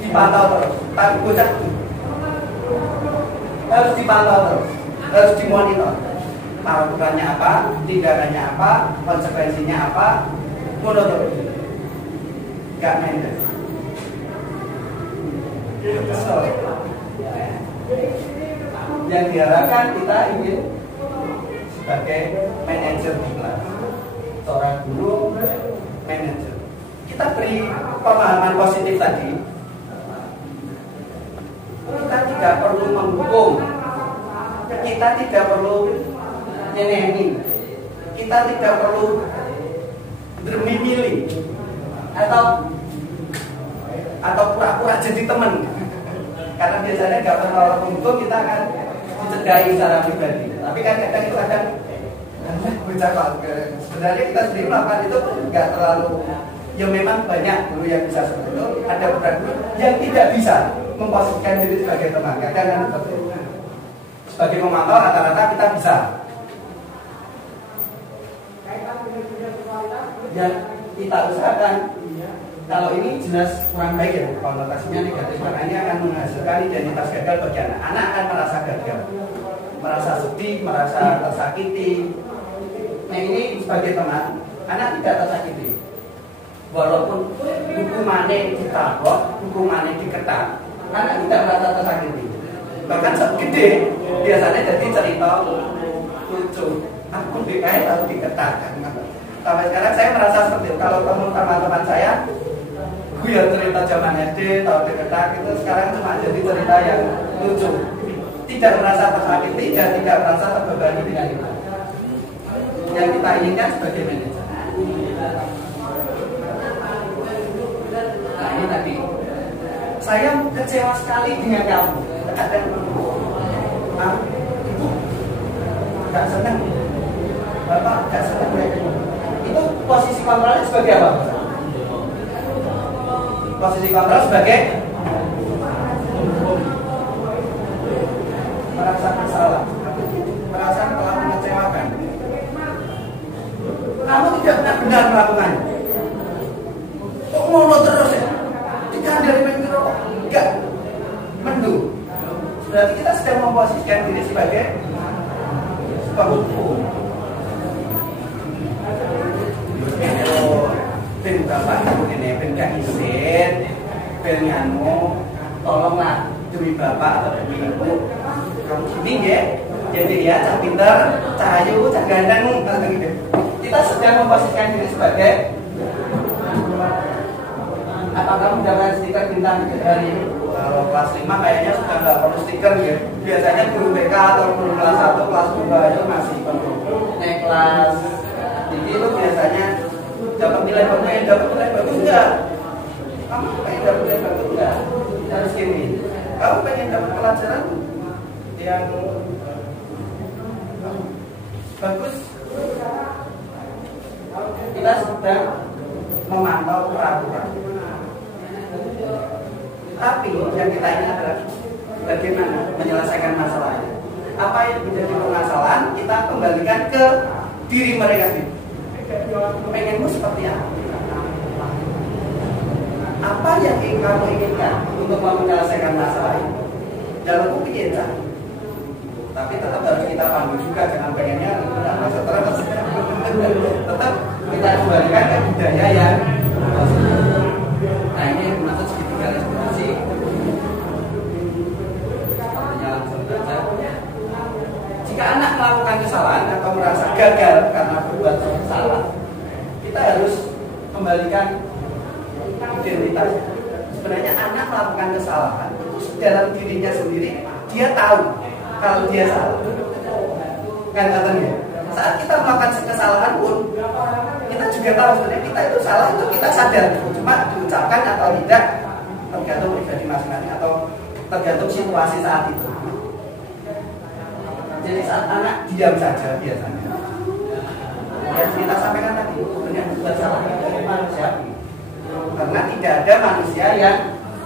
Dipantau terus, tapi bocah harus dipantau terus, harus dimonitor. Lakukannya apa, tindakannya apa, konsekuensinya apa, monitor. Gak main. Yang diharapkan kita ingin sebagai manajer di kelas, seorang guru, manajer. Kita beri pemahaman positif tadi. Kita tidak perlu menghukum, kita tidak perlu nyenengin, kita tidak perlu bermimili atau pura-pura jadi teman. Karena biasanya nggak pernah untung kita akan dicegai secara pribadi. Tapi kan kadang itu sebenarnya kita sendiri melakukan itu nggak terlalu. Ya memang banyak guru yang bisa seperti itu. Ada beberapa guru yang tidak bisa memposisikan diri sebagai teman. Kadang seperti itu. Sebagai pemantau rata-rata kita bisa. Yang kita usahakan, kalau ini jelas kurang baik ya, konotasinya negatif, karena ini akan menghasilkan identitas gagal bagi anak. Anak akan merasa gagal, merasa sedih, merasa tersakiti. Nah ini sebagai teman, anak tidak tersakiti. Walaupun hukumannya ditabok, hukumannya diketat, anak tidak merasa tersakiti. Bahkan segede biasanya jadi cerita lucu. Aku dikait atau diketat. Sampai sekarang saya merasa seperti itu. Kalau teman-teman saya, gue ya cerita zaman SD atau diketat itu sekarang cuma jadi cerita yang lucu. Tidak merasa tersakiti dan tidak merasa terbebani dengan itu. Yang kita inginkan sebagai manajer. Nah ini tadi saya kecewa sekali dengan kamu. Kadang ibu nggak senang, bapak nggak senang. Itu posisi kontrolnya sebagai apa? Posisi kontrol sebagai merasa bersalah, merasa telah mengecewakan. Kamu tidak benar-benar melakukannya. Kok ngono terus ya? Dikandali mengira enggak mendung. Berarti kita sedang memposisikan diri sebagai penghukum. Ben bapak ini ben gak izin, ben nganu, tolonglah demi bapak atau demi ibu. Kamu sini ya, jadi ya cah pinter, cah ayu, cah ganteng, gitu. Kita sedang memposisikan diri sebagai apa kamu dapat stiker bintang dari kalau kelas 5 kayaknya sudah nggak perlu stiker ya. Biasanya guru BK atau guru kelas 1, kelas 2 itu masih perlu. Naik kelas tinggi itu biasanya dapat nilai bagus enggak? Kamu pengen dapat nilai bagus enggak? Harus gini. Kamu pengen dapat pelajaran yang bagus? Kita sedang memantau peraturan. Tapi yang kita ingin adalah bagaimana menyelesaikan masalahnya. Apa yang menjadi permasalahan kita kembalikan ke diri mereka sendiri. Pengenmu seperti apa? Apa yang kamu inginkan untuk menyelesaikan masalah ini? Dalam pikiran ya, tapi tetap harus kita pandu juga, jangan pengennya tetap kita kita kembalikan ke budaya yang positif. Nah ini maksud segitiga restorasi. Artinya langsung saja. Jika anak melakukan kesalahan atau merasa gagal karena berbuat salah, kita harus kembalikan identitas. Sebenarnya anak melakukan kesalahan dalam dirinya sendiri, dia tahu kalau dia salah. Kan katanya, saat kita melakukan kesalahan pun, kita juga tahu sebenarnya kita itu salah, itu kita sadar. Cuma diucapkan atau tidak, tergantung pribadi masing-masing atau tergantung situasi saat itu. Jadi saat anak diam saja biasanya, yang kita sampaikan tadi, sebenarnya bukan salah dari manusia. Karena tidak ada manusia yang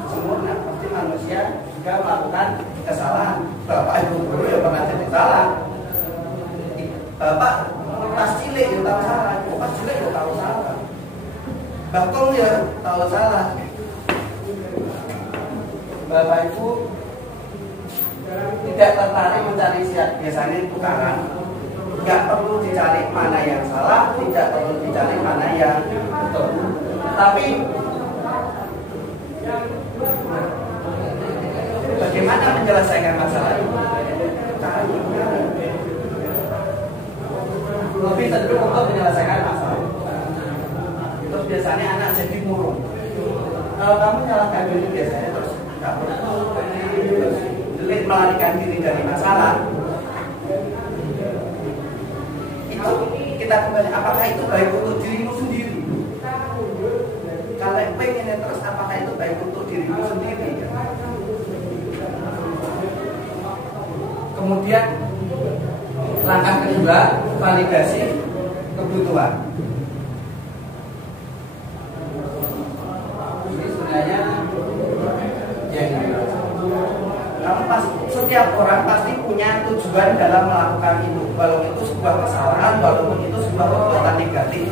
sempurna, pasti manusia juga melakukan kesalahan. Bapak ibu guru ya pernah jadi salah. Bapak pas cilik ya tahu salah, pas cilik ya tahu salah. Bakong ya tahu salah. Bapak ibu tidak tertarik mencari siap, biasanya tukaran. Nggak perlu dicari mana yang salah, tidak perlu dicari mana yang betul. Tapi bagaimana menyelesaikan masalah itu? Lebih cenderung untuk menyelesaikan masalah. Terus biasanya anak jadi murung. Kalau kamu nyalahkan diri biasanya terus melarikan diri dari masalah. Itu kita kembali, apakah itu baik untuk dirimu sendiri? Kalau pengen terus, apakah itu baik untuk dirimu sendiri? Kemudian langkah kedua, validasi kebutuhan. Ini sebenarnya setiap orang pasti punya tujuan dalam melakukan itu, walaupun itu sebuah kesalahan, walaupun itu sebuah perbuatan negatif,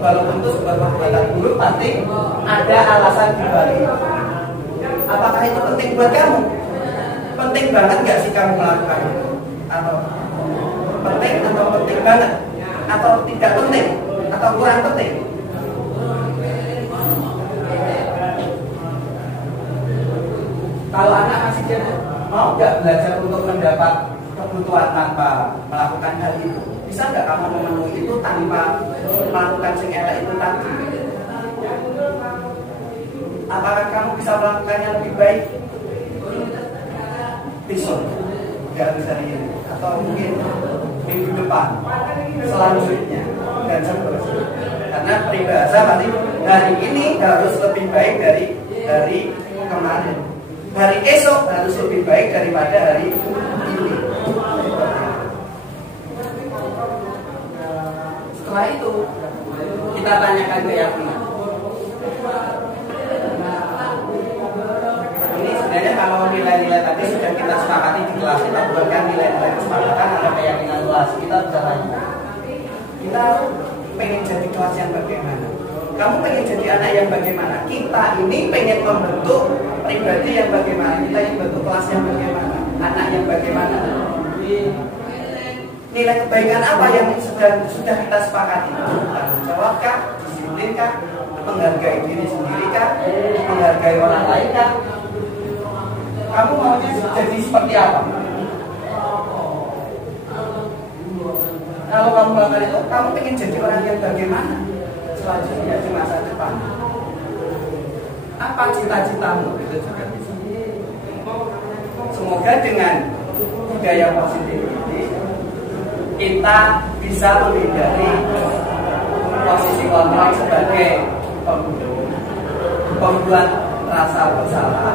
walaupun itu sebuah perbuatan buruk, pasti ada alasan dibalik. Apakah itu penting buat kamu? Penting banget nggak sih kamu melakukan itu? Atau penting atau penting banget? Atau tidak penting? Atau kurang penting? Kalau anak masih jadi mau nggak belajar untuk mendapat kebutuhan tanpa melakukan hal itu? Bisa nggak kamu memenuhi itu tanpa melakukan sing elek itu tadi? Apakah kamu bisa melakukannya lebih baik besok? Nggak bisa ini, atau mungkin minggu depan, selanjutnya, dan seterusnya. Karena peribahasa pasti hari ini harus lebih baik dari hari kemarin. Hari esok harus lebih baik daripada hari ini. Setelah itu kita tanyakan keyakinan. Ini sebenarnya kalau nilai-nilai tadi sudah kita sepakati di kelas, kita buatkan nilai-nilai kesepakatan, ada keyakinan kelas. Kita bisa tanya, kita pengen jadi kelas yang bagaimana? Kamu pengen jadi anak yang bagaimana? Kita ini pengen membentuk pribadi yang bagaimana? Kita ingin bentuk kelas yang bagaimana? Anak yang bagaimana? Nilai kebaikan apa yang sudah kita sepakati? Tanggung jawab kah? Disiplin kah? Menghargai diri sendiri kah? Menghargai orang lain kah? Kamu maunya jadi seperti apa? Kalau kamu melakukan itu, kamu ingin jadi orang yang bagaimana selanjutnya di masa depan? Apa cita-citamu? Itu juga bisa. Semoga dengan budaya positif ini kita bisa menghindari posisi kontrol sebagai pembuat rasa bersalah.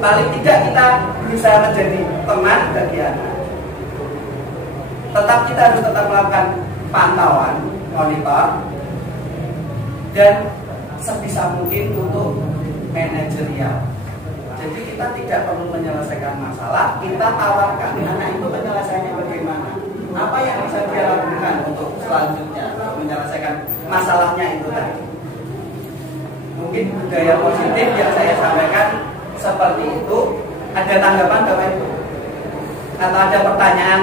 Paling tidak kita bisa menjadi teman bagi anak. Kita harus tetap melakukan pantauan, monitor, dan sebisa mungkin untuk manajerial. Jadi kita tidak perlu menyelesaikan masalah, kita tawarkan anak itu penyelesaiannya bagaimana, apa yang bisa dia lakukan untuk selanjutnya menyelesaikan masalahnya itu tadi. Mungkin budaya positif yang saya sampaikan seperti itu. Ada tanggapan Bapak Ibu? Atau ada pertanyaan?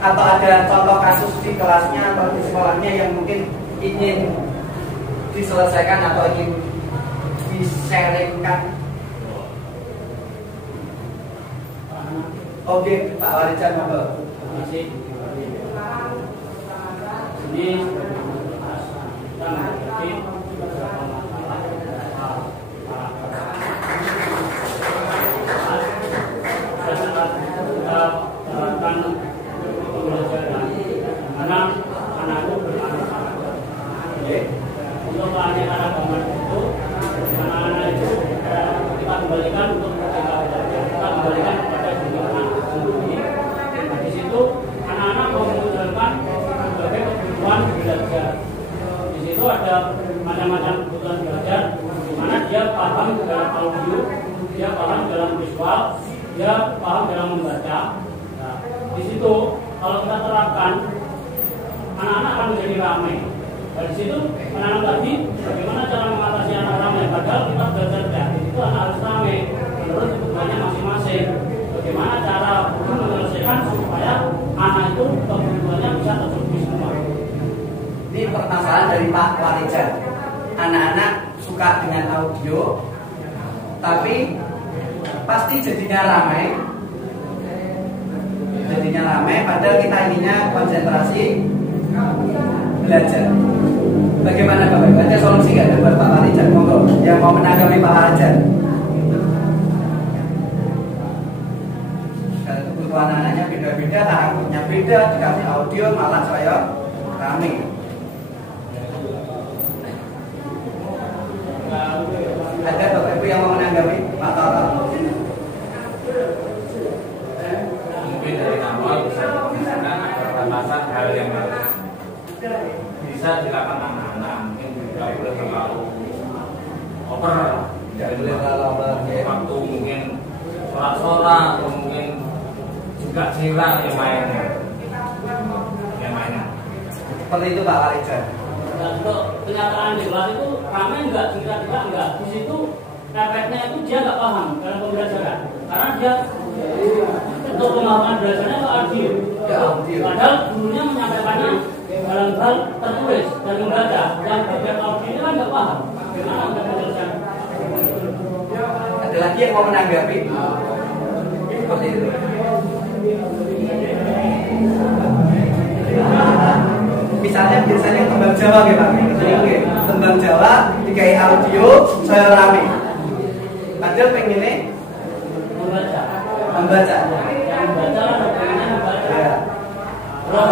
Atau ada contoh kasus di kelasnya atau di sekolahnya yang mungkin ingin diselesaikan atau ingin di-sharingkan? Oke, Pak Warijan, monggo. Terima kasih. Ini kita menghadapi beberapa masalah kita terapkan pembelajaran anak itu beranak-anak. Untuk keanekaragaman itu, anak-anak itu kita kembalikan untuk kita kembalikan kepada dunia anak sendiri. Nah, di situ anak-anak memunculkan berbagai kebutuhan belajar. Di situ ada macam-macam kebutuhan belajar, di mana dia paham dalam audio, dia paham dalam visual, dia paham dalam membaca. Nah, di situ kalau kita terapkan, anak-anak akan menjadi ramai. Dan di situ anak-anak tadi bagaimana cara mengatasi anak ramai? Padahal kita belajar kreatif itu anak harus ramai menurut kebutuhannya masing-masing. Bagaimana cara menyelesaikan supaya anak itu kebutuhannya bisa tercukupi semua? Ini permasalahan dari Pak Warijan. Anak-anak suka dengan audio, tapi pasti jadinya ramai. Padahal kita ininya konsentrasi belajar. Bagaimana Bapak Ibu? Ada solusi nggak dari Pak Warijan? Monggo, yang mau menanggapi Pak Warijan. Kalau kebutuhan anaknya beda-beda, takutnya beda, dikasih audio malah saya rame. Ada Bapak Ibu yang mau menanggapi Pak Toto? Mungkin dari awal bisa digunakan batasan hal yang bisa dilakukan anak-anak, mungkin tidak boleh terlalu over, tidak boleh terlalu waktu mungkin sorak-sorak atau mungkin juga cerita yang mainnya. Seperti itu Pak Warijan. Nah, untuk kenyataan di kelas itu ramai enggak, cerita-cerita enggak. Di situ efeknya itu dia nggak paham dalam pembelajaran, karena dia untuk pemahaman belajarnya ke audio. Padahal gurunya menyampaikannya dalam hal tertulis dan membaca. Yang bagian audio ini kan nggak paham. Bagaimana untuk menyelesaikan? Ada lagi yang mau menanggapi? Seperti itu. Misalnya biasanya tembang Jawa ya Pak. Tembang Jawa dikai audio saya rame. Padahal pengennya Membaca. membaca. Yang membaca kan pengennya membaca. Ya. Kalau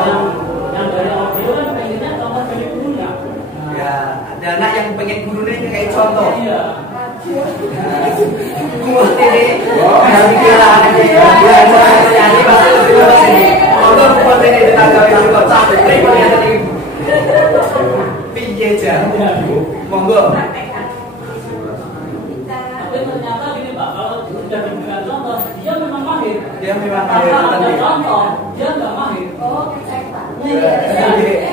yang dari audio kan pengennya contoh dari gurunya. Ya, ada anak yang pengen gurunya kayak contoh. Iya. Kumut ini, yang kira anaknya belajar nyanyi pasti lebih bagus ini. Nonton kumut ini ditanggapi juga sampai berikutnya tadi. Piye jar? Monggo. Tapi ternyata gini Pak, kalau sudah diberikan contoh, dia memang mahir. Dia memang mahir, Karena ada tadi. contoh, dia nggak mahir.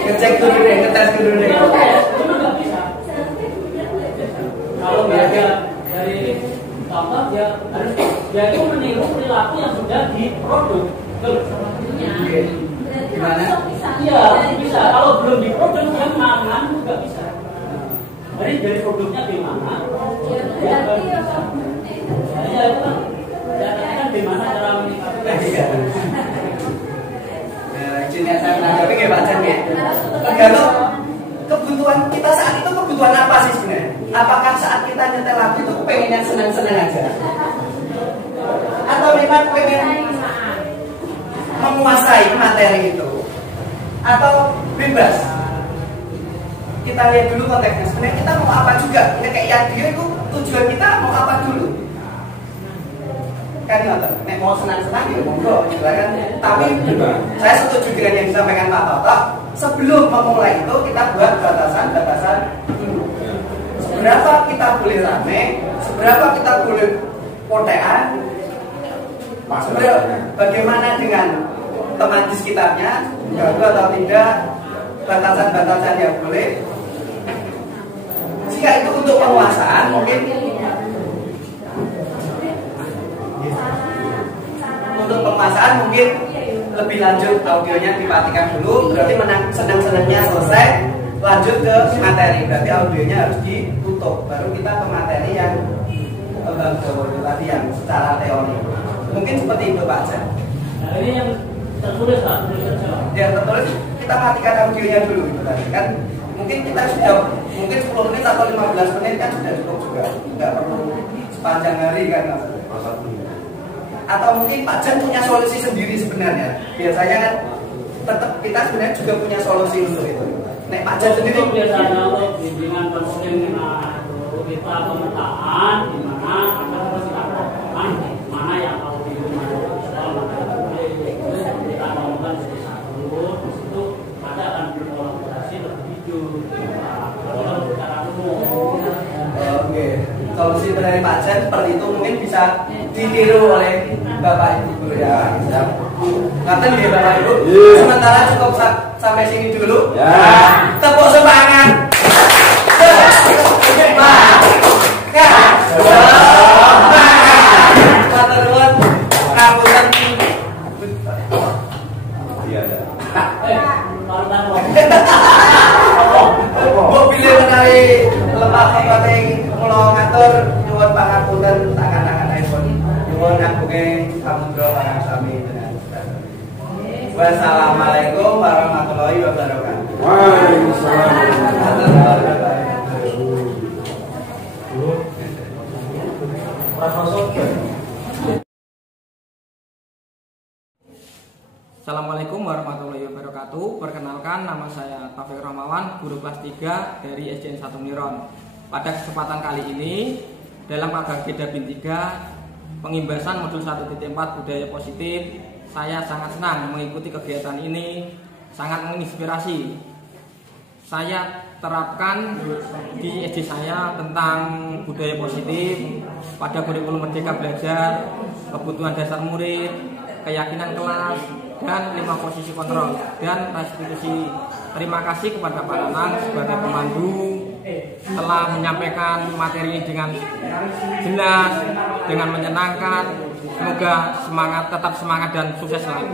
Ngecek dulu deh, ngetes dulu deh. Dia tes, cuma nggak bisa. Kalau belajar dari contoh, dia itu meniru perilaku yang sudah diproduk. Gimana? Iya, bisa. Kalau belum diproduk, dia mangan juga bisa. Jadi dari produknya di mana? Ya, itu kan. Datanya kan di mana cara meningkatkan. Izinnya saya menanggapi kayak Pak Jan ya. Tergantung kebutuhan kita saat itu, kebutuhan apa sih sebenarnya? Apakah saat kita nyetel lagu itu pengen yang senang-senang aja? Atau memang pengen menguasai materi itu? Atau bebas? Kita lihat dulu konteksnya. Sebenarnya kita mau apa juga? Ya, kayak yang dia itu tujuan kita mau apa dulu? Kan nek mau senang-senang ya monggo silakan. Tapi saya setuju dengan yang disampaikan Pak Toto. Sebelum memulai itu kita buat batasan-batasan dulu. Seberapa kita boleh rame, seberapa kita boleh potean, bagaimana dengan teman di sekitarnya, ganggu atau tidak, batasan-batasan yang boleh. Jika itu untuk penguasaan mungkin untuk penguasaan mungkin lebih lanjut audionya dimatikan dulu, berarti senang-senangnya selesai. lanjut ke materi, berarti audionya harus ditutup, baru kita ke materi yang tadi yang secara teori. Mungkin seperti itu Pak Jan. Nah ini yang tertulis Pak, tulis saja. Yang tertulis kita matikan audionya dulu gitu tadi kan. Mungkin kita sudah mungkin 10 menit atau 15 menit kan sudah cukup juga, nggak perlu sepanjang hari kan. Atau mungkin Pak Jan punya solusi sendiri sebenarnya. Biasanya kan tetap kita sebenarnya juga punya solusi untuk itu. Nek Pak Jan sendiri biasanya untuk bimbingan konseling kita pemetaan di mana kita harus mana yang kalau di rumah kita ngomongkan jadi satu, di situ ada akan berkolaborasi lebih hijau. Kalau secara umum. Oke, solusi dari Pak Jan seperti itu mungkin bisa ditiru oleh Bapak Ibu ya. Ngaten ya Bapak Ibu. Sementara cukup sampai sini dulu. Ya. Tepuk semangat. Mobilnya menari lepas penting mulo ngatur nyuwun pangapunten tangan-tangan iPhone nyuwun agunge samudra pangasami dengan wassalamualaikum warahmatullahi wabarakatuh. Assalamualaikum warahmatullahi wabarakatuh. Perkenalkan, nama saya Taufik Rahmawan, guru kelas 3 dari SDN 1 Miron. Pada kesempatan kali ini, dalam magang Beda Bin 3 pengimbasan modul 1.4 budaya positif, saya sangat senang mengikuti kegiatan ini, sangat menginspirasi. Saya terapkan di SD saya tentang budaya positif pada kurikulum Merdeka Belajar, kebutuhan dasar murid, keyakinan kelas, dan 5 posisi kontrol dan restitusi. Terima kasih kepada Pak Nanang sebagai pemandu telah menyampaikan materi dengan jelas, dengan menyenangkan. Semoga tetap semangat dan sukses selalu.